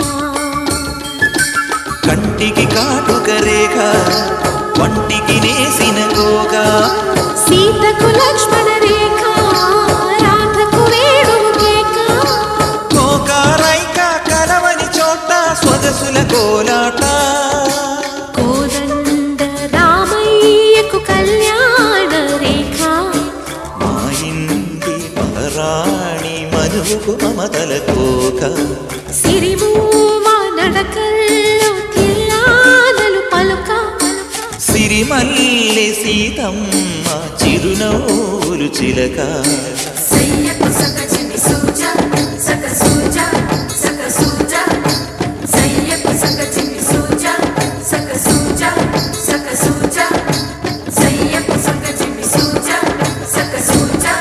కంటికి కాటుక రేఖ వంటికి నేసిన కోగా సీతకు లక్ష్మణ రేఖ రాధకు వేణువు కేక కోకారైక కలవని చోట స్వదసుల కోలాట కోదండ రామయ్యకు కళ్యాణ రేఖ మా ఇంటి మహారాణి మనుగు మమతల కోక సిరిమూవా నడకల్లో తిల్లానలు పలుక సిరిమల్లి సీతమ్మ చిరునవ్వులు చిలక సయ్యకు సక చిన్ని సూజా సక సూజా సక సూజా సయ్యకు సక చిన్ని సూజా సక సూజా సక సూజా సయ్యకు సక చిన్ని సూజా సక సూజా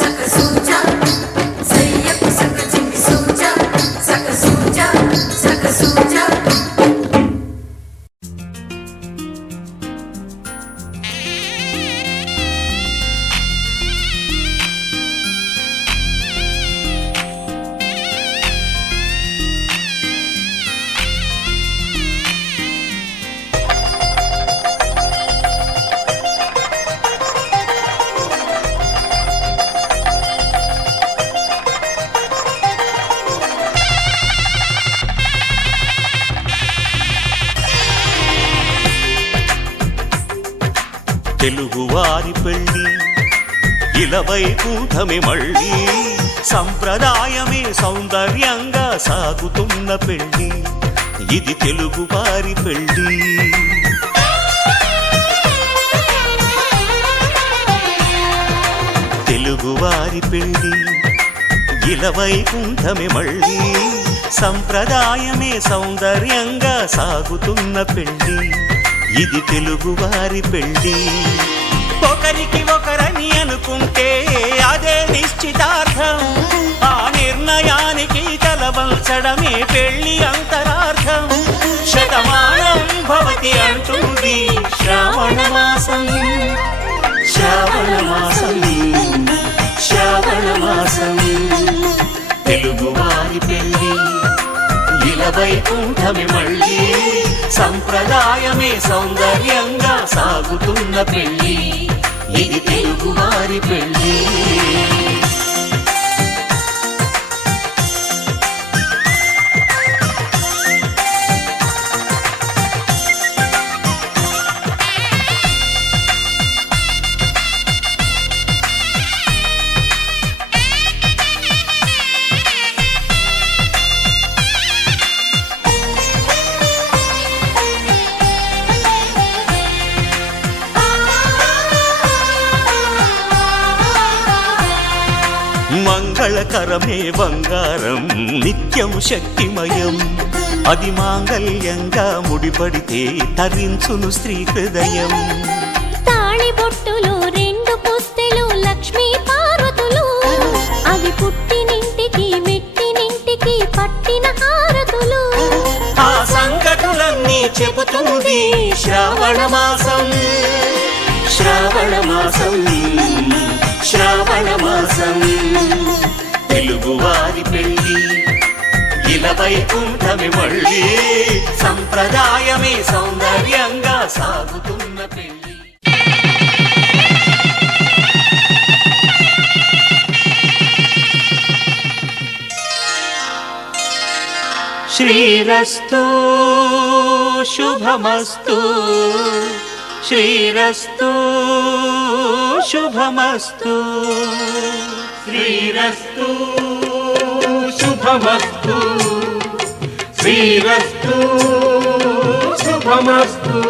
సక సూజా సయ్యకు సక చిన్ని సూజా సక సూజా సక సూజా తెలుగువారి పెళ్ళి ఇలవై కూటమి మళ్ళీ సంప్రదాయమే సౌందర్యంగా సాగుతున్న పెళ్ళి ఇది తెలుగువారి పెళ్ళి తెలుగువారి పెళ్ళి ఇలవై కూటమి మళ్ళీ సంప్రదాయమే సౌందర్యంగా సాగుతున్న పెళ్లి ఇది తెలుగువారి పెళ్లి ఒకరికి ఒకరని అనుకుంటే అదే నిశ్చితార్థం ఆ నిర్ణయానికి తలవంచడమే పెళ్లి అంతరార్థం శతమానం భవతి అంటుంది శ్రావణ మాసం శ్రావణ మాసం శ్రావణ మాసం తెలుగువారి పెళ్లి ఇలా వైకుంఠమి మళ్ళీ సంప్రదాయమే సౌందర్యంగా సాగుతున్న పెళ్లి ఇది తెలుగువారి పెళ్లి మంగళకరమే బంగారం నిత్యం శక్తిమయం అది మాంగళ్యంగా ముడిపడితే తరించును స్త్రీ హృదయం తాళి బొట్టులు రెండు పుస్తెలు లక్ష్మీ పార్వతులు అవి పుట్టినింటికి మెట్టినింటికి పట్టిన హారతులు ఆ సంగతులన్నీ చెబుతుంది శ్రావణ మాసం శ్రావణ మాసం శ్రావణ మాసం తెలుగువారి పెళ్లి ఇలా వైకుంఠమి మళ్ళీ సంప్రదాయమే సౌందర్యంగా సాగుతున్న పెళ్లి శ్రీరస్తు శుభమస్తు శ్రీరస్తు శుభమస్తు శ్రీరస్తు శుభమస్తు శ్రీరస్తు శుభమస్తు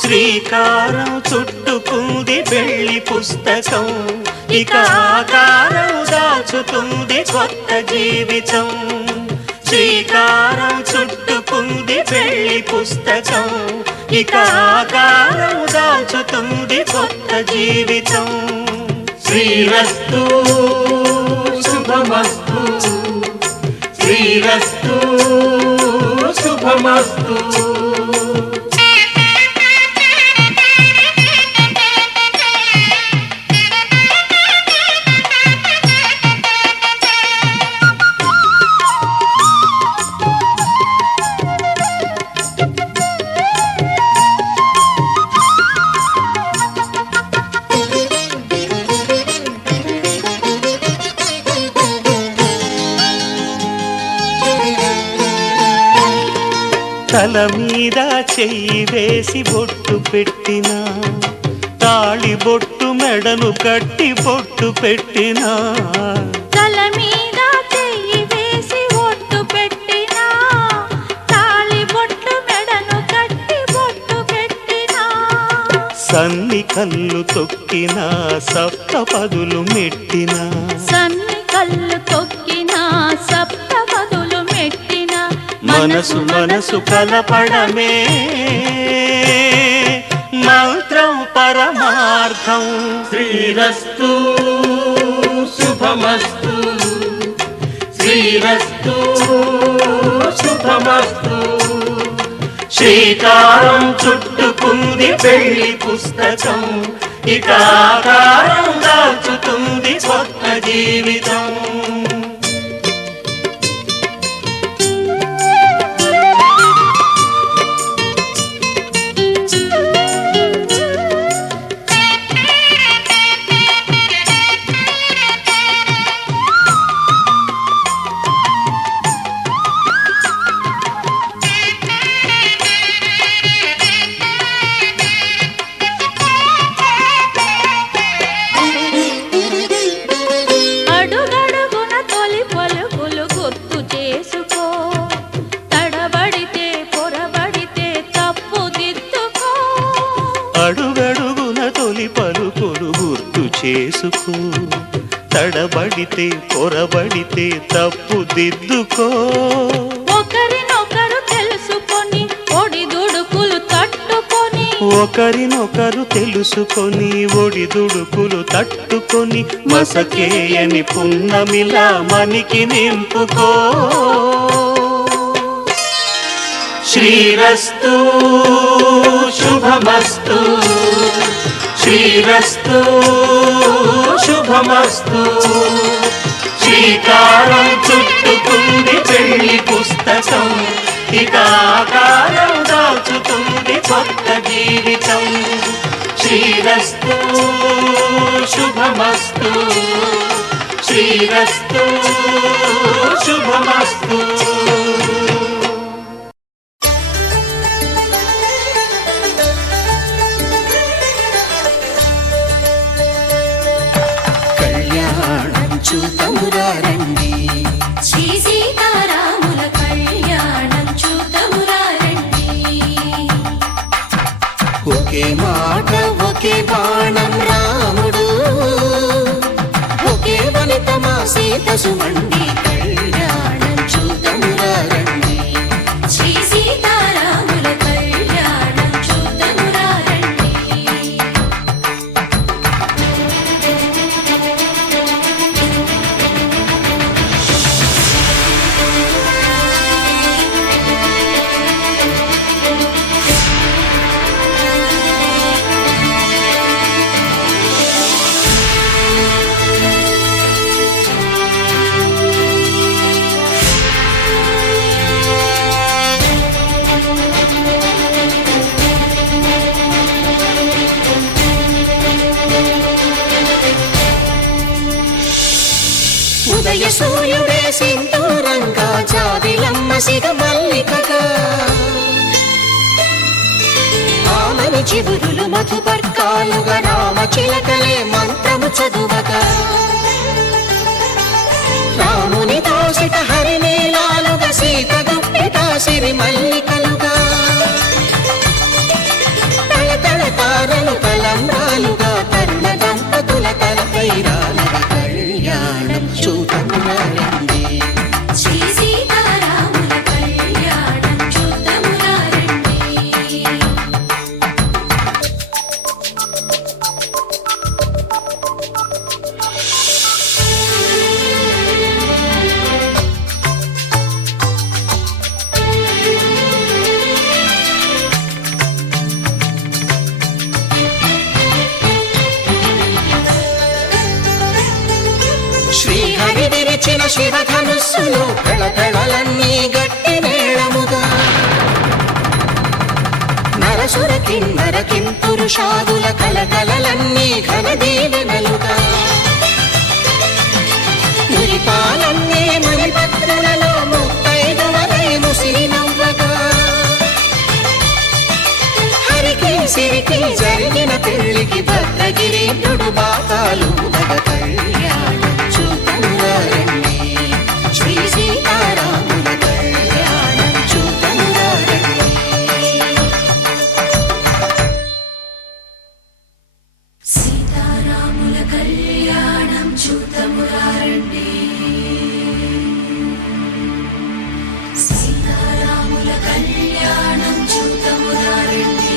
శ్రీకారం చుట్టుకుంది పెళ్లి పుస్తకం ఇక ఆకారం దాచుతుంది కొత్త జీవితం శ్రీకారం చుట్టుకుంది పెళ్లి పుస్తకం ఇక ఆకారం దాచుతుంది కొత్త జీవితం శ్రీరస్తు శుభమస్తు శ్రీరస్తు శుభమస్తు తల మీద చెయ్యి వేసి బొట్టు పెట్టినా తాళి బొట్టు మెడను కట్టి బొట్టు పెట్టినా తల మీద చెయ్యి వేసి ఒట్టు పెట్టినా తాళి బొట్టు మెడను కట్టి బొట్టు పెట్టినా సన్ని కళ్ళు తొక్కినా సప్త పదులు మెట్టినా సన్ని కళ్ళు తొక్కినా సప్త పదులు మెట్టినా మనసు మనసు కలపడమే మంత్రం పరమార్థం శ్రీరస్తు శుభమస్తు శ్రీరస్తు శుభమస్తు శ్రీకారం చుట్టుకుంది పెళ్లి పుస్తకం ఇక ఆకారం దాచుతుంది కొత్త జీవితం అడుగడుగున తొలి పలుకులు గుర్తు చేసుకో తడబడితే పొరబడితే తప్పు దిద్దుకో అడుగడుగున తొలి పలుకులు గుర్తు చేసుకో తడబడితే పొరబడితే తప్పు దిద్దుకో ఒకరినొకరు తెలుసుకో ఒకరినొకరు తెలుసుకొని ఒడిదుడుకులు తట్టుకొని మసకేయని పున్నమిలా మనికి నింపుకో. శ్రీరస్తు శుభమస్తు, శ్రీరస్తు శుభమస్తు. శ్రీకారం చుట్టుకుంది పెళ్లి పుస్తకం, ఇక ఆకారం దాచుతుంది కొత్త జీవితం. శ్రీరస్తు శుభమస్తు, శ్రీరస్తు శుభమస్తు. కళ్యాణం చూతమురారండి, శ్రీ సీతారాముల కళ్యాణం చూతమురారండి. ఒకే మాట ఒకే బాణం రాముడు, ఒకే వనిత మా సీత సుమండి. కళ్యాణం చూతమురారండి, శ్రీ సీతారాముల కళ్యాణం చూతమురారండి. ఉదయ సూర్యుడే సింధూరంగా, జాబిలమ్మ సిగ మల్లికగా, ఆమని చివురులు మధుపర్కాలుగా, రామ చిలకలే మంత్రము చదువగా, రాముని దోసిట హరినీలాలుగా, సీత గుప్పిట సిరి మల్లికలుగా, తల తల తారలు తలంబ్రాలుగా, తరుణ దంపతుల తలపైరాలుగా. కళ్యాణం చూతమురారండి, శ్రీ సీతారాముల కళ్యాణం చూతమురారండి. శ్రీహరి విరిచిన శివధనుస్సులు కళకళలన్నీ గట్టి మేళముగా, నరసుర కిన్నర కింపురుషాదుల కలకలలన్నీ ఘన దీవెనలుగా, మురిపాలన్నీ మణిపత్రులలో ముత్తైదువలై ముసిరి నవ్వగా, హరికి సిరికి జరిగిన పెళ్లికి భద్రగిరీంద్రుడు బాకాలు మగ. కళ్యాణం చూతమురారండి, శ్రీ సీతారాముల కళ్యాణం చూతమురారండి. సీతారాముల కళ్యాణం చూతమురారండి, సీతారాముల కళ్యాణం చూతమురారండి.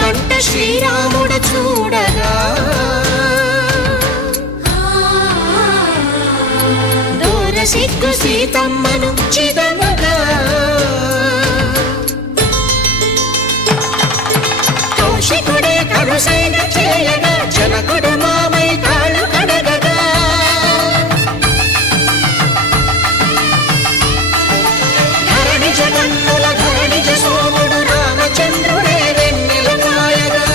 కంట శ్రీరాముడు చూడగా, దూర సిగ్గు సీతమ్మను చిదమగా, కౌశికుడే కరుసైన చేయగా, జనకుడు మామై కాళ్ళు కడగగా, ధరణి జగన్నుల ధరణిజ సోముడు రామచంద్రుడే వెన్నెల కాయగా,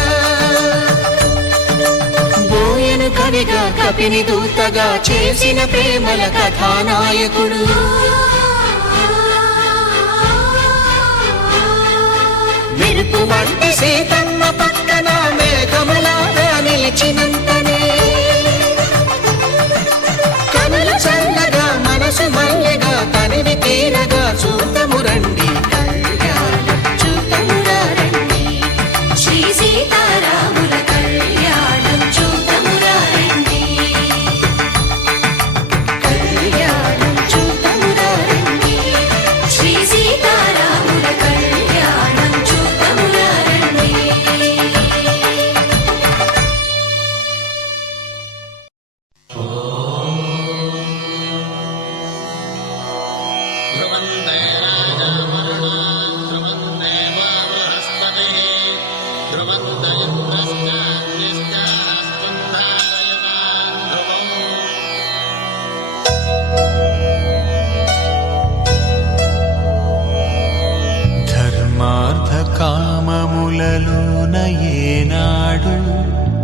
తీపిని దూతగా చేసిన ప్రేమల కథానాయకుడు. మెరుపు వంటి సీతమ్మ పక్కన మేఘములాగా నిలిచినంతనే కనులు చల్లగా మనసు మల్లెగా తనివి తీరగా చూతము రండి, కళ్యాణం చూతమురా రండి. శ్రీ సీతారాముల కళ్యాణం చూతమురా రండి. కళ్యాణం చూతమురా రండి. శ్రీ సీతారాముల కళ్యాణం చూతమురా రండి. ధర్మార్థ కామములలోన ఏనాడు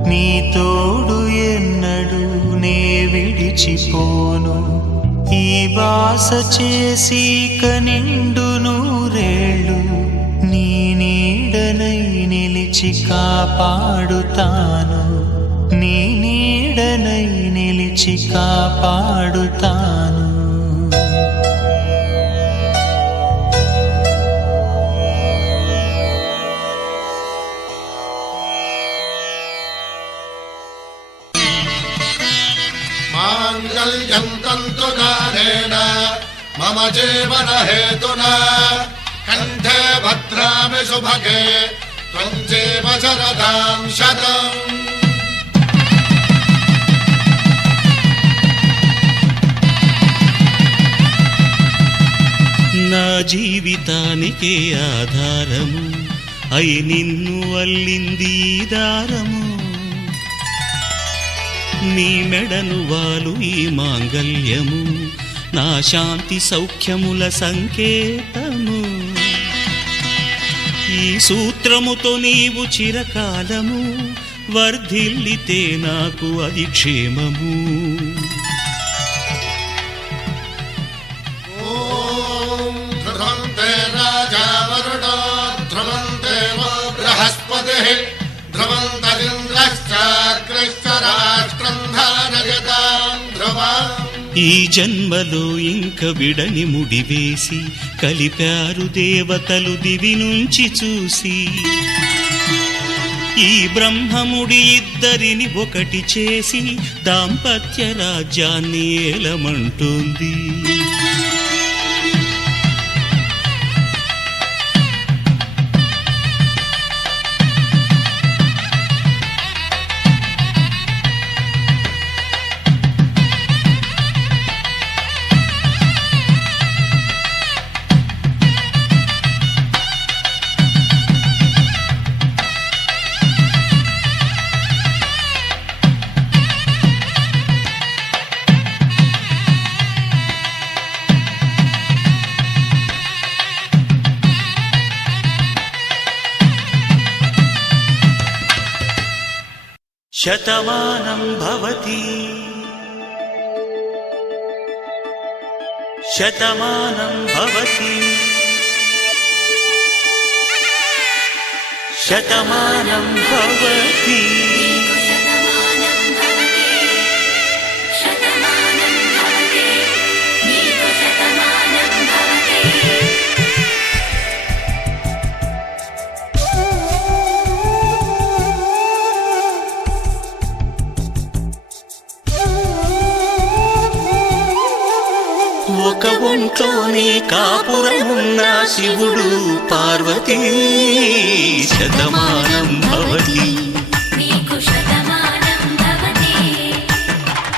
నీ తోడు ఎన్నడు నే విడిచిపోను. ఈ బాస చేసి కనిండు నూరేళ్ళు నీ నీడనై నిలిచి కాపాడుతాను. నీ నీడనై నిలిచి కాపాడుతాను. మాంగళ్యం తంతునానేన మమ జీవన హేతునా కంఠే భద్రామి శుభగే త్వం జీవ శరదాం శతం. నా జీవితానికే ఆధారము అయి నిన్ను అల్లింది ఈ దారము. నీ మెడను వాలు ఈ మాంగళ్యము నా శాంతి సౌఖ్యముల సంకేతము. ఈ సూత్రముతో నీవు చిరకాలము వర్ధిల్లితే నాకు అది క్షేమము. ఓం ధ్రువంతే రాజా వరుణో ధ్రువంతే వో బృహస్పతిః ధ్రువంతరింద్రశ్చాగ్రశ్చ రాష్ట్రం ధారయతాం ధ్రువం. ఈ జన్మలో ఇంక విడని ముడివేసి కలిపారు దేవతలు దివి నుంచి చూసి. ఈ బ్రహ్మముడి ఇద్దరిని ఒకటి చేసి దాంపత్య రాజ్యాన్ని ఏలమంటుంది. శతమానం భవతి శతమానం భవతి శతమానం భవతి. ఒక ఒంట్లోనే కాపురమున్న శివుడు పార్వతీ శతమానం భవతి.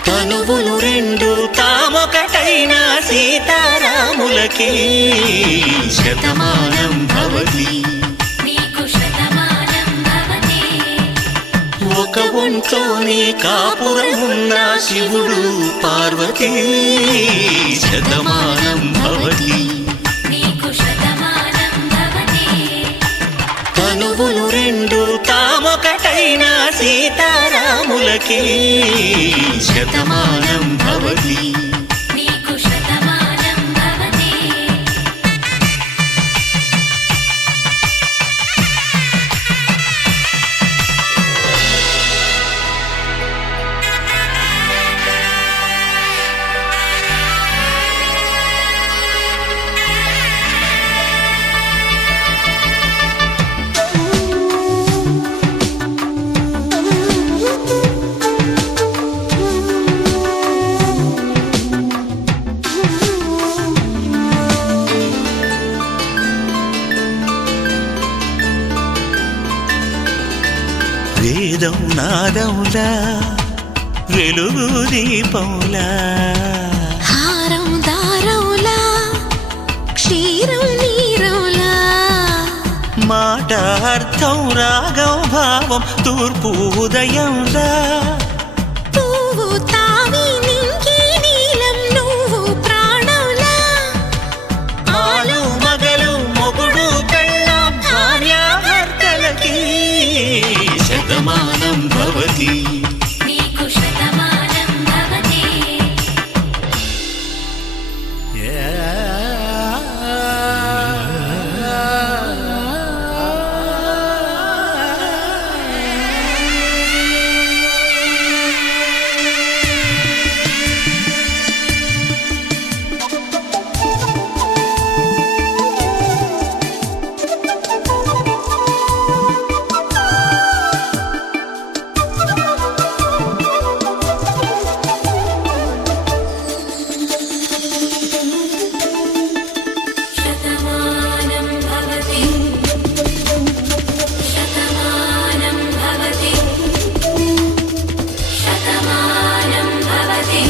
తనువులు రెండు తామొకటైన సీతారాములకి శతమానం భవతి. ఒక ఒంట్లోనే కాపురమున్న శివుడు పార్వతీ శతమానం భవతి. తనువులు రెండు తామొకటైన సీతారాము సీతారాములకి శతమానం భవతి నీకు శతమానం భవతి వేదం నాదములా వెలుగు దీపములా హారం దారవులా క్షీరం నీరవులా మాట అర్థం రాగం భావం తూర్పు ఉదయంలా పువ్వు తావి నింగి నీలం నువ్వు ప్రాణంలా ఆలు మగలు మొగుడు పెళ్ళాం భార్యాభర్తలకి శతమానం భవతి నీకు శతమానం భవతి శతమానం భవతి శతమానం భవతి శతమానం భవతి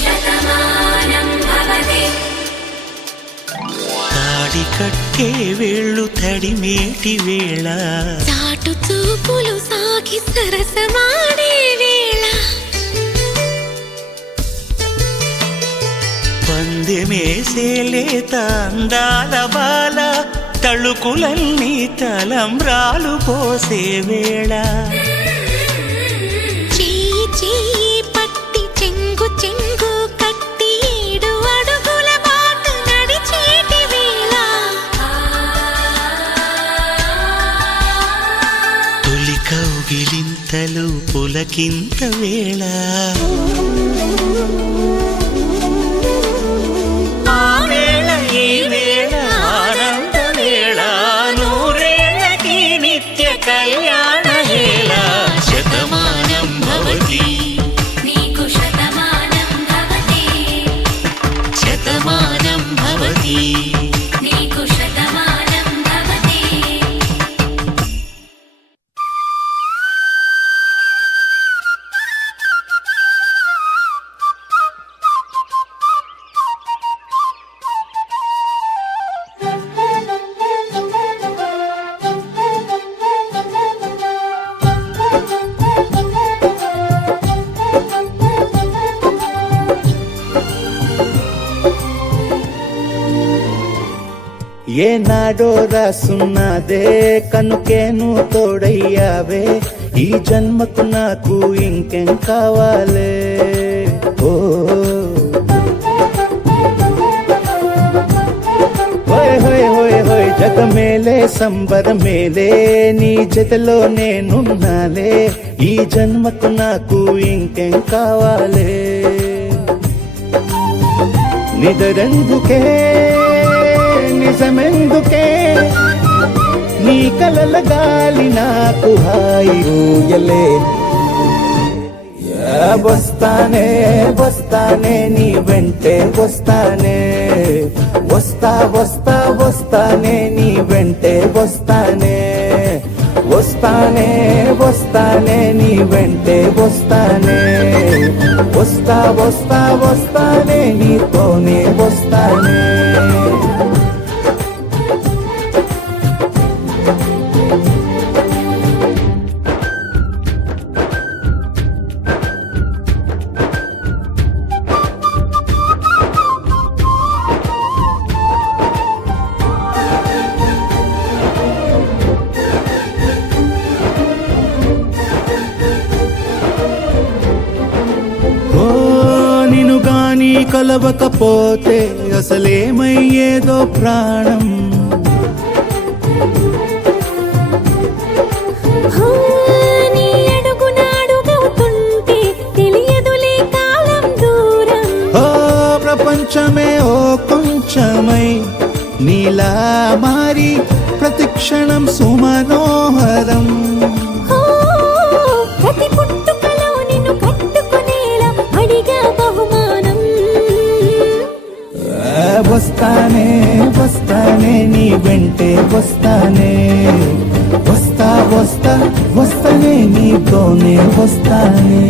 శతమానం భవతి తాడి కట్టే వేళ్ళు తడిమేటి వేళ చాటు చూపులు సాగి సరసమాడే వేళ పందెమేసేలేత అందాల బాల తళుకులన్నీ తలంబ్రాలు పోసే వేళ చెయ్యి చెయ్యి పట్టి చెంగు చెంగు కట్టి 7 అడుగుల బాట నడిచేటి వేళ తొలి కౌగిలింతలు పులకింత వేళ ఆ వేళ ఈ వేళ ఆనంద వేళ నూరేళ్ళకి నిత్య కళ్యాణ వేళ శతమానం భవతి నీకు శతమానం భవతి శతమానం భవతి నీకు శతమానం భవతి ఏనాడో రాసున్నదే కనుకేను తోడయ్యావే ఈ జన్మకు నాకు ఇంకేం కావాలే ఓ హోయ్ హోయ్ హోయ్ హోయ్ జగ మేలే సంబర మేలే నీ జతలో నేనున్నాలే ఈ జన్మకు నాకు ఇంకేం కావాలే నిదరెందుకే నిజమెందుకే నీ కలల గాలి నాకు హాయి ఊయలే వస్తానే వస్తానే నీ వెంటే వస్తానే వస్తా వస్తా వస్తానే నీ వెంటే వస్తానే వస్తానే వస్తానే నీ వెంటే వస్తానే వస్తా వస్తా వస్తానే నీతోనే వస్తానే కలవకపోతే అసలేమయ్యేదో ప్రాణం. హా, నీ అడుగున అడుగవుతుంటే తెలియదులే కాలం దూరం. ఓ ప్రపంచమే ఓ కొంచెమై నీలా మారి ప్రతిక్షణం సుమనోహరం. ఓ, ప్రతి పుట్టుకలో నిన్ను కట్టుకునేలా అడిగా బహుమానం. వస్తానే వస్తానే నీ వెంటే వస్తానే, వస్తా వస్తా వస్తానే నీతోనే వస్తానే.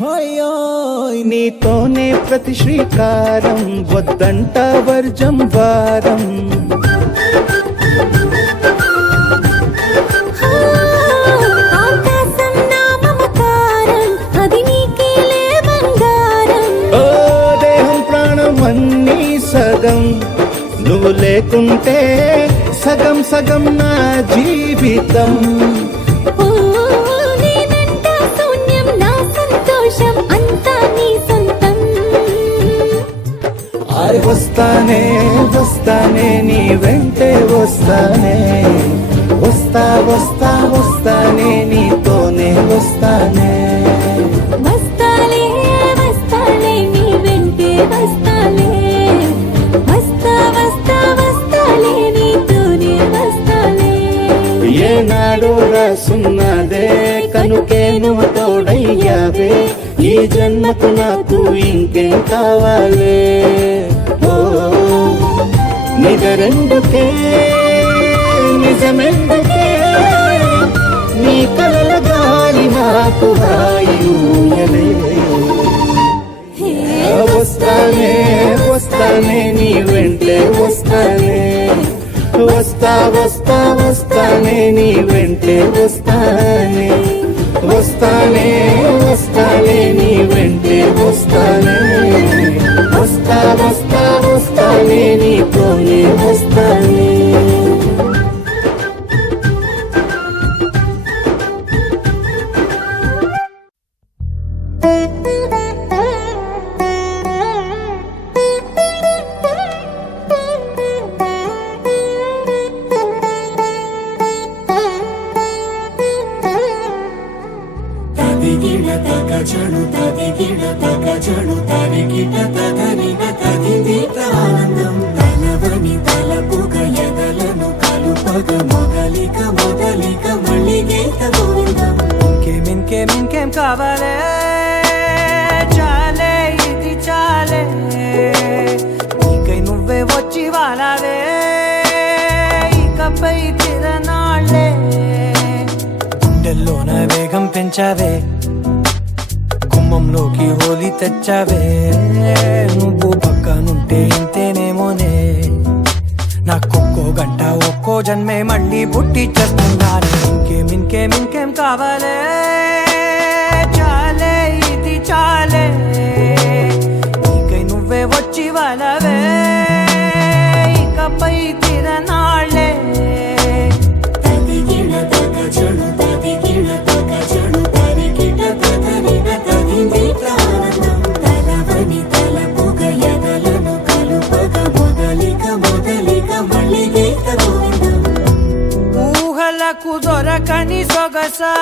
హోయోయ్ నీతోనే ప్రతి శ్రీకారం, వద్దంట వర్జం వారం. హా, ఆకాశం నా మమకారం, అది నీకేలే బంగారం. ఓ దేహం ప్రాణం అన్నీ సగం, నువ్వు లేకుంటే సగం సగం నా జీవితం. ఓ, నేనంట శూన్యం నా సంతోషం అంతా నీ సొంతం. వస్తానే వస్తానే నీ వెంటే వస్తానే, వస్తా వస్తా వస్తానే నీతోనే వస్తానే. వస్తాలే వస్తాలే నీ వెంటే వస్తాలే, వస్తా వస్తా వస్తాలే నీతోనే వస్తాలే. ఏనాడు రాసున్నదే కనుకే నువ్వు తోడయ్యావే, ఈ జన్మకు నాకు ఇంకేం కావాలే. ఓ నిజరెందుకే నిజమెందుకే, నీ కలల గాలి నాకు హాయిలే. వస్తానే వస్తానే నీ వెంటే వస్తానే, వస్తా వస్తా వస్తానే నీ వెంటే వస్తానే. వస్తానే వస్తానే నీ వెంటే వస్తానే, వస్తా వస్తా వస్తానే నీతోనే వస్తానే. తదిగిడ తగ చెడు తదిగిడ తగ చెడు తరిగిట తగరిన తదిదీత ఆనందం తలవని తలపుగ ఎదలను కలుపగ మొదలిక మొదలిక మళ్ళీ గీత గోవిందం. ఇంకేం కావాలే, చాలే ఇది చాలే, నీకై నువ్వే వచ్చి వాలావే ఇకపై తిరనాళ్ళే. గుండెల్లోన వేగం పెంచావే, గుమ్మంలోకి హోలీ తెచ్చావే, నువ్వు పక్కనుంటే ఇంతేనేమోనే. నాకొక్కో గంట ఒక్కో జన్మే మళ్ళీ పుట్టి చేస్తున్నాను. ఇంకేం కావాలే, చాలే ఇది చాలే, నీకై నువ్వే వచ్చి వాళ్ళవే ఇకపై తిరనాళ్ళే. తదిగిడ తగ చెడు తదిగిడ తగ చెడు తరిగిట తగరిన తదిదీత ఆనందం తలవని తలపుగ ఎదలను కలుపగ మొదలిక మొదలిక మళ్ళీ గీత గోవిందం. ఊహలకు దొరకని సొగసా,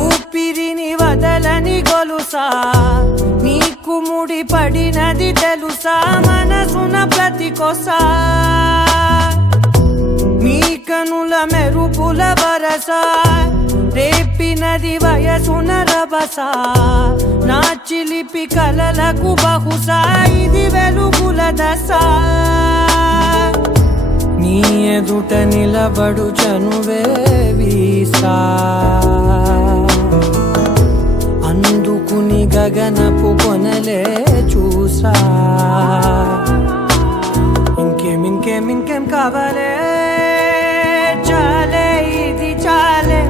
ఊపిరిని వదలని గొలుసా, నీకు ముడి పడినది తెలుసా మనసున ప్రతి కొసా. నీ కనుల మెరుపుల వరస, రేపినది వయసున రభస, నా చిలిపి కలలకు బహుశా ఇది వెలుగుల దశ. నీ ఎదుట నిలబడు చనువే వీసా, అందుకుని గగనపు కొనలే చూసా. ఇంకేం కావాలే, చాలే ఇది చాలే,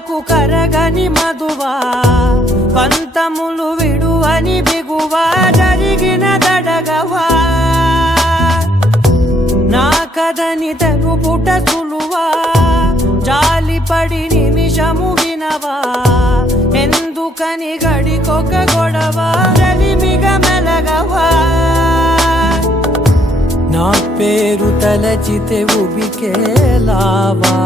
మాటకు కరగని మధువా పంతములు విడువని బిగువా జరిగిన దడగవా నా కథని తెలుపుట సులువా జాలిపడి నిమిషము వినవా ఎందుకని గడికొక గొడవ రలిమిగ మెలగవా నా పేరు తలచితే ఉబికేలావా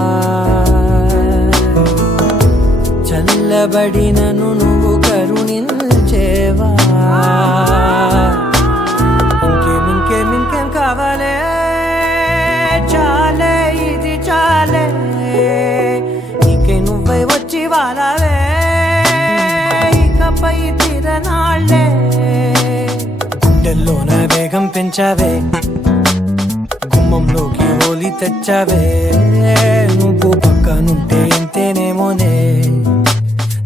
చల్లబడినను నువ్వు కరుణించేవా ఇంకేం కావాలే చాలే ఇది చాలే నీకే నువ్వే వచ్చి వాలావే ఇకపై తిరనాళ్ళే గుండెల్లోన వేగం పెంచావే గుమ్మంలోకి హోలీ తెచ్చావే నువ్వు పక్కనుంటే ఇంతేనేమోనే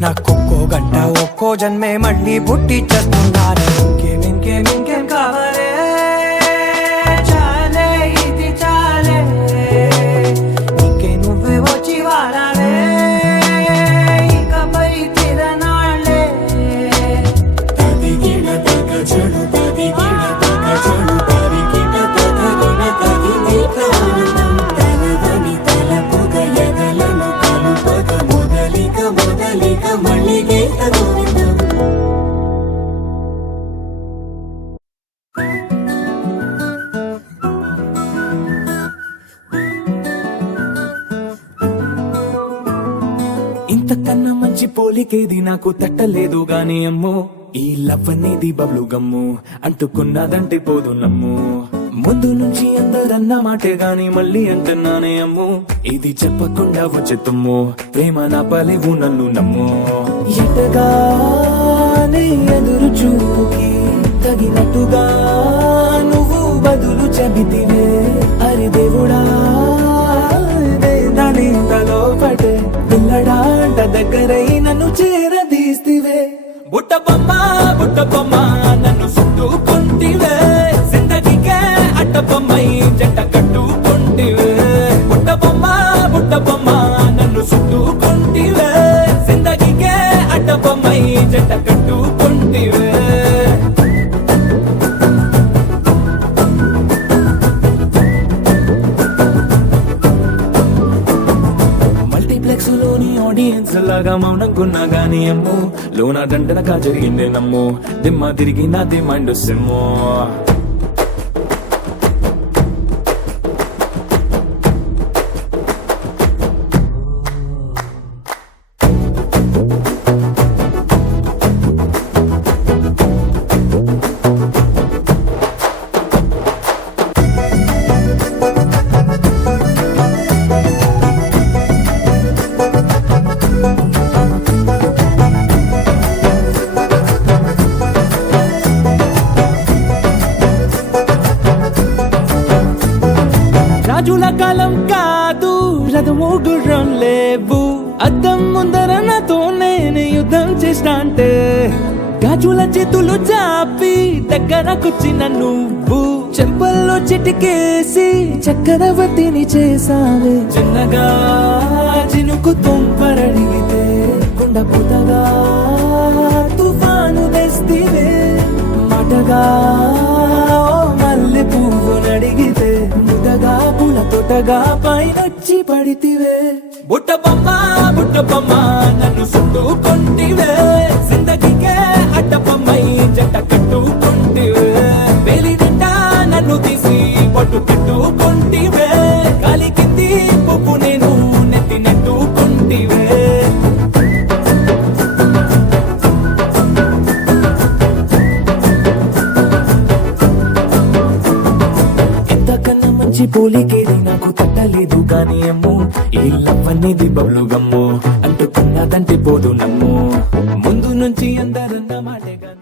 నాకొక్కో గంట ఒక్కో జన్మే మళ్ళీ పుట్టి చేస్తున్నానే ఇంకేం కావాలే చాలే ఇది చాలే నీకే నువ్వే వచ్చి వాడాలే ఇకపై తిరనాళ్ళే తదిగిన తగ చెడు తదిగిన తగ చెడు తరిగిన తగగిన తగిని ప్రాణం తనదని తలపుగ ఎదలను కలుపగ మొదలిక మళ్ళీ గోవిందం ఇంతకన్నా మంచి పోలికేది నాకు తట్టలేదు గాని అమ్మో ఈ లవ్ అనేది బబ్లు గమ్ము అంటుకున్నదంటే పోదు నమ్ము ముందు నుంచి అందరన్న మాటే గాని మళ్ళీ అంటున్నానే అమ్ము ఇది చెప్పకుండా వచ్చే తుమ్ము ప్రేమ నా పలివు నన్ను నమ్ము ఎటగానే ఎదురు చూకి తగినట్టుగా నువ్వు బదులు చెబితివే అరి దేవుడా దాని తలో పటే పిల్లడాంట దగ్గరై నన్ను చేరదీస్తివే బుట్ట బొమ్మ నన్ను చుట్టుకుంటివే జిందగీకే అట్ట బొమ్మై జంట కట్టుకుంటివే బుట్ట బొమ్మ నన్ను చుట్టుకుంటివే జిందగీకే అట్ట బొమ్మై జంట కట్టుకుంటివే మల్టీప్లెక్స్ లోని ఆడియన్స్ లాగా మౌనంకున్నా గానీ అమ్ము లోన దండనగా జరిగింది నమ్ము దిమ్మ తిరిగి నా దిమ్మండు సిమ్ము రాజుల కాలం కాదు రథము గుర్రం లేవు అద్దం ముందర నాతో నేను యుద్ధం చేస్తా అంటే గాజుల చేతులు చాపి దగ్గరకొచ్చిన నువ్వు చెంపల్లో చిటికేసి చక్రవర్తిని చేసావే చిన్నగా చినుకు తుంపరడిగితే కుండ పుతగా తుఫాను తెస్తివే మాటగా మల్లె పువ్వు నడిగితే ముదగా పుల తొటగా పైనొచ్చి పడితివే బుట్ట బొమ్మ నన్ను చుట్టుకుంటివే జిందగీకే అట్ట బొమ్మై జంట కట్టుకుంటివే వేలి నిండా నన్ను తీసి పట్టు కట్టుకుంటివే కాలి కింది పువ్వు నేను నెత్తి నెట్టుకుంటివే పోలికేది నాకు తట్టలేదు కానీ అమ్ము ఈ లవ్ అనేది బబ్లు గమ్ము అంటుకున్నదంటే పోదు నమ్ము ముందు నుంచి అందరన్న మాటే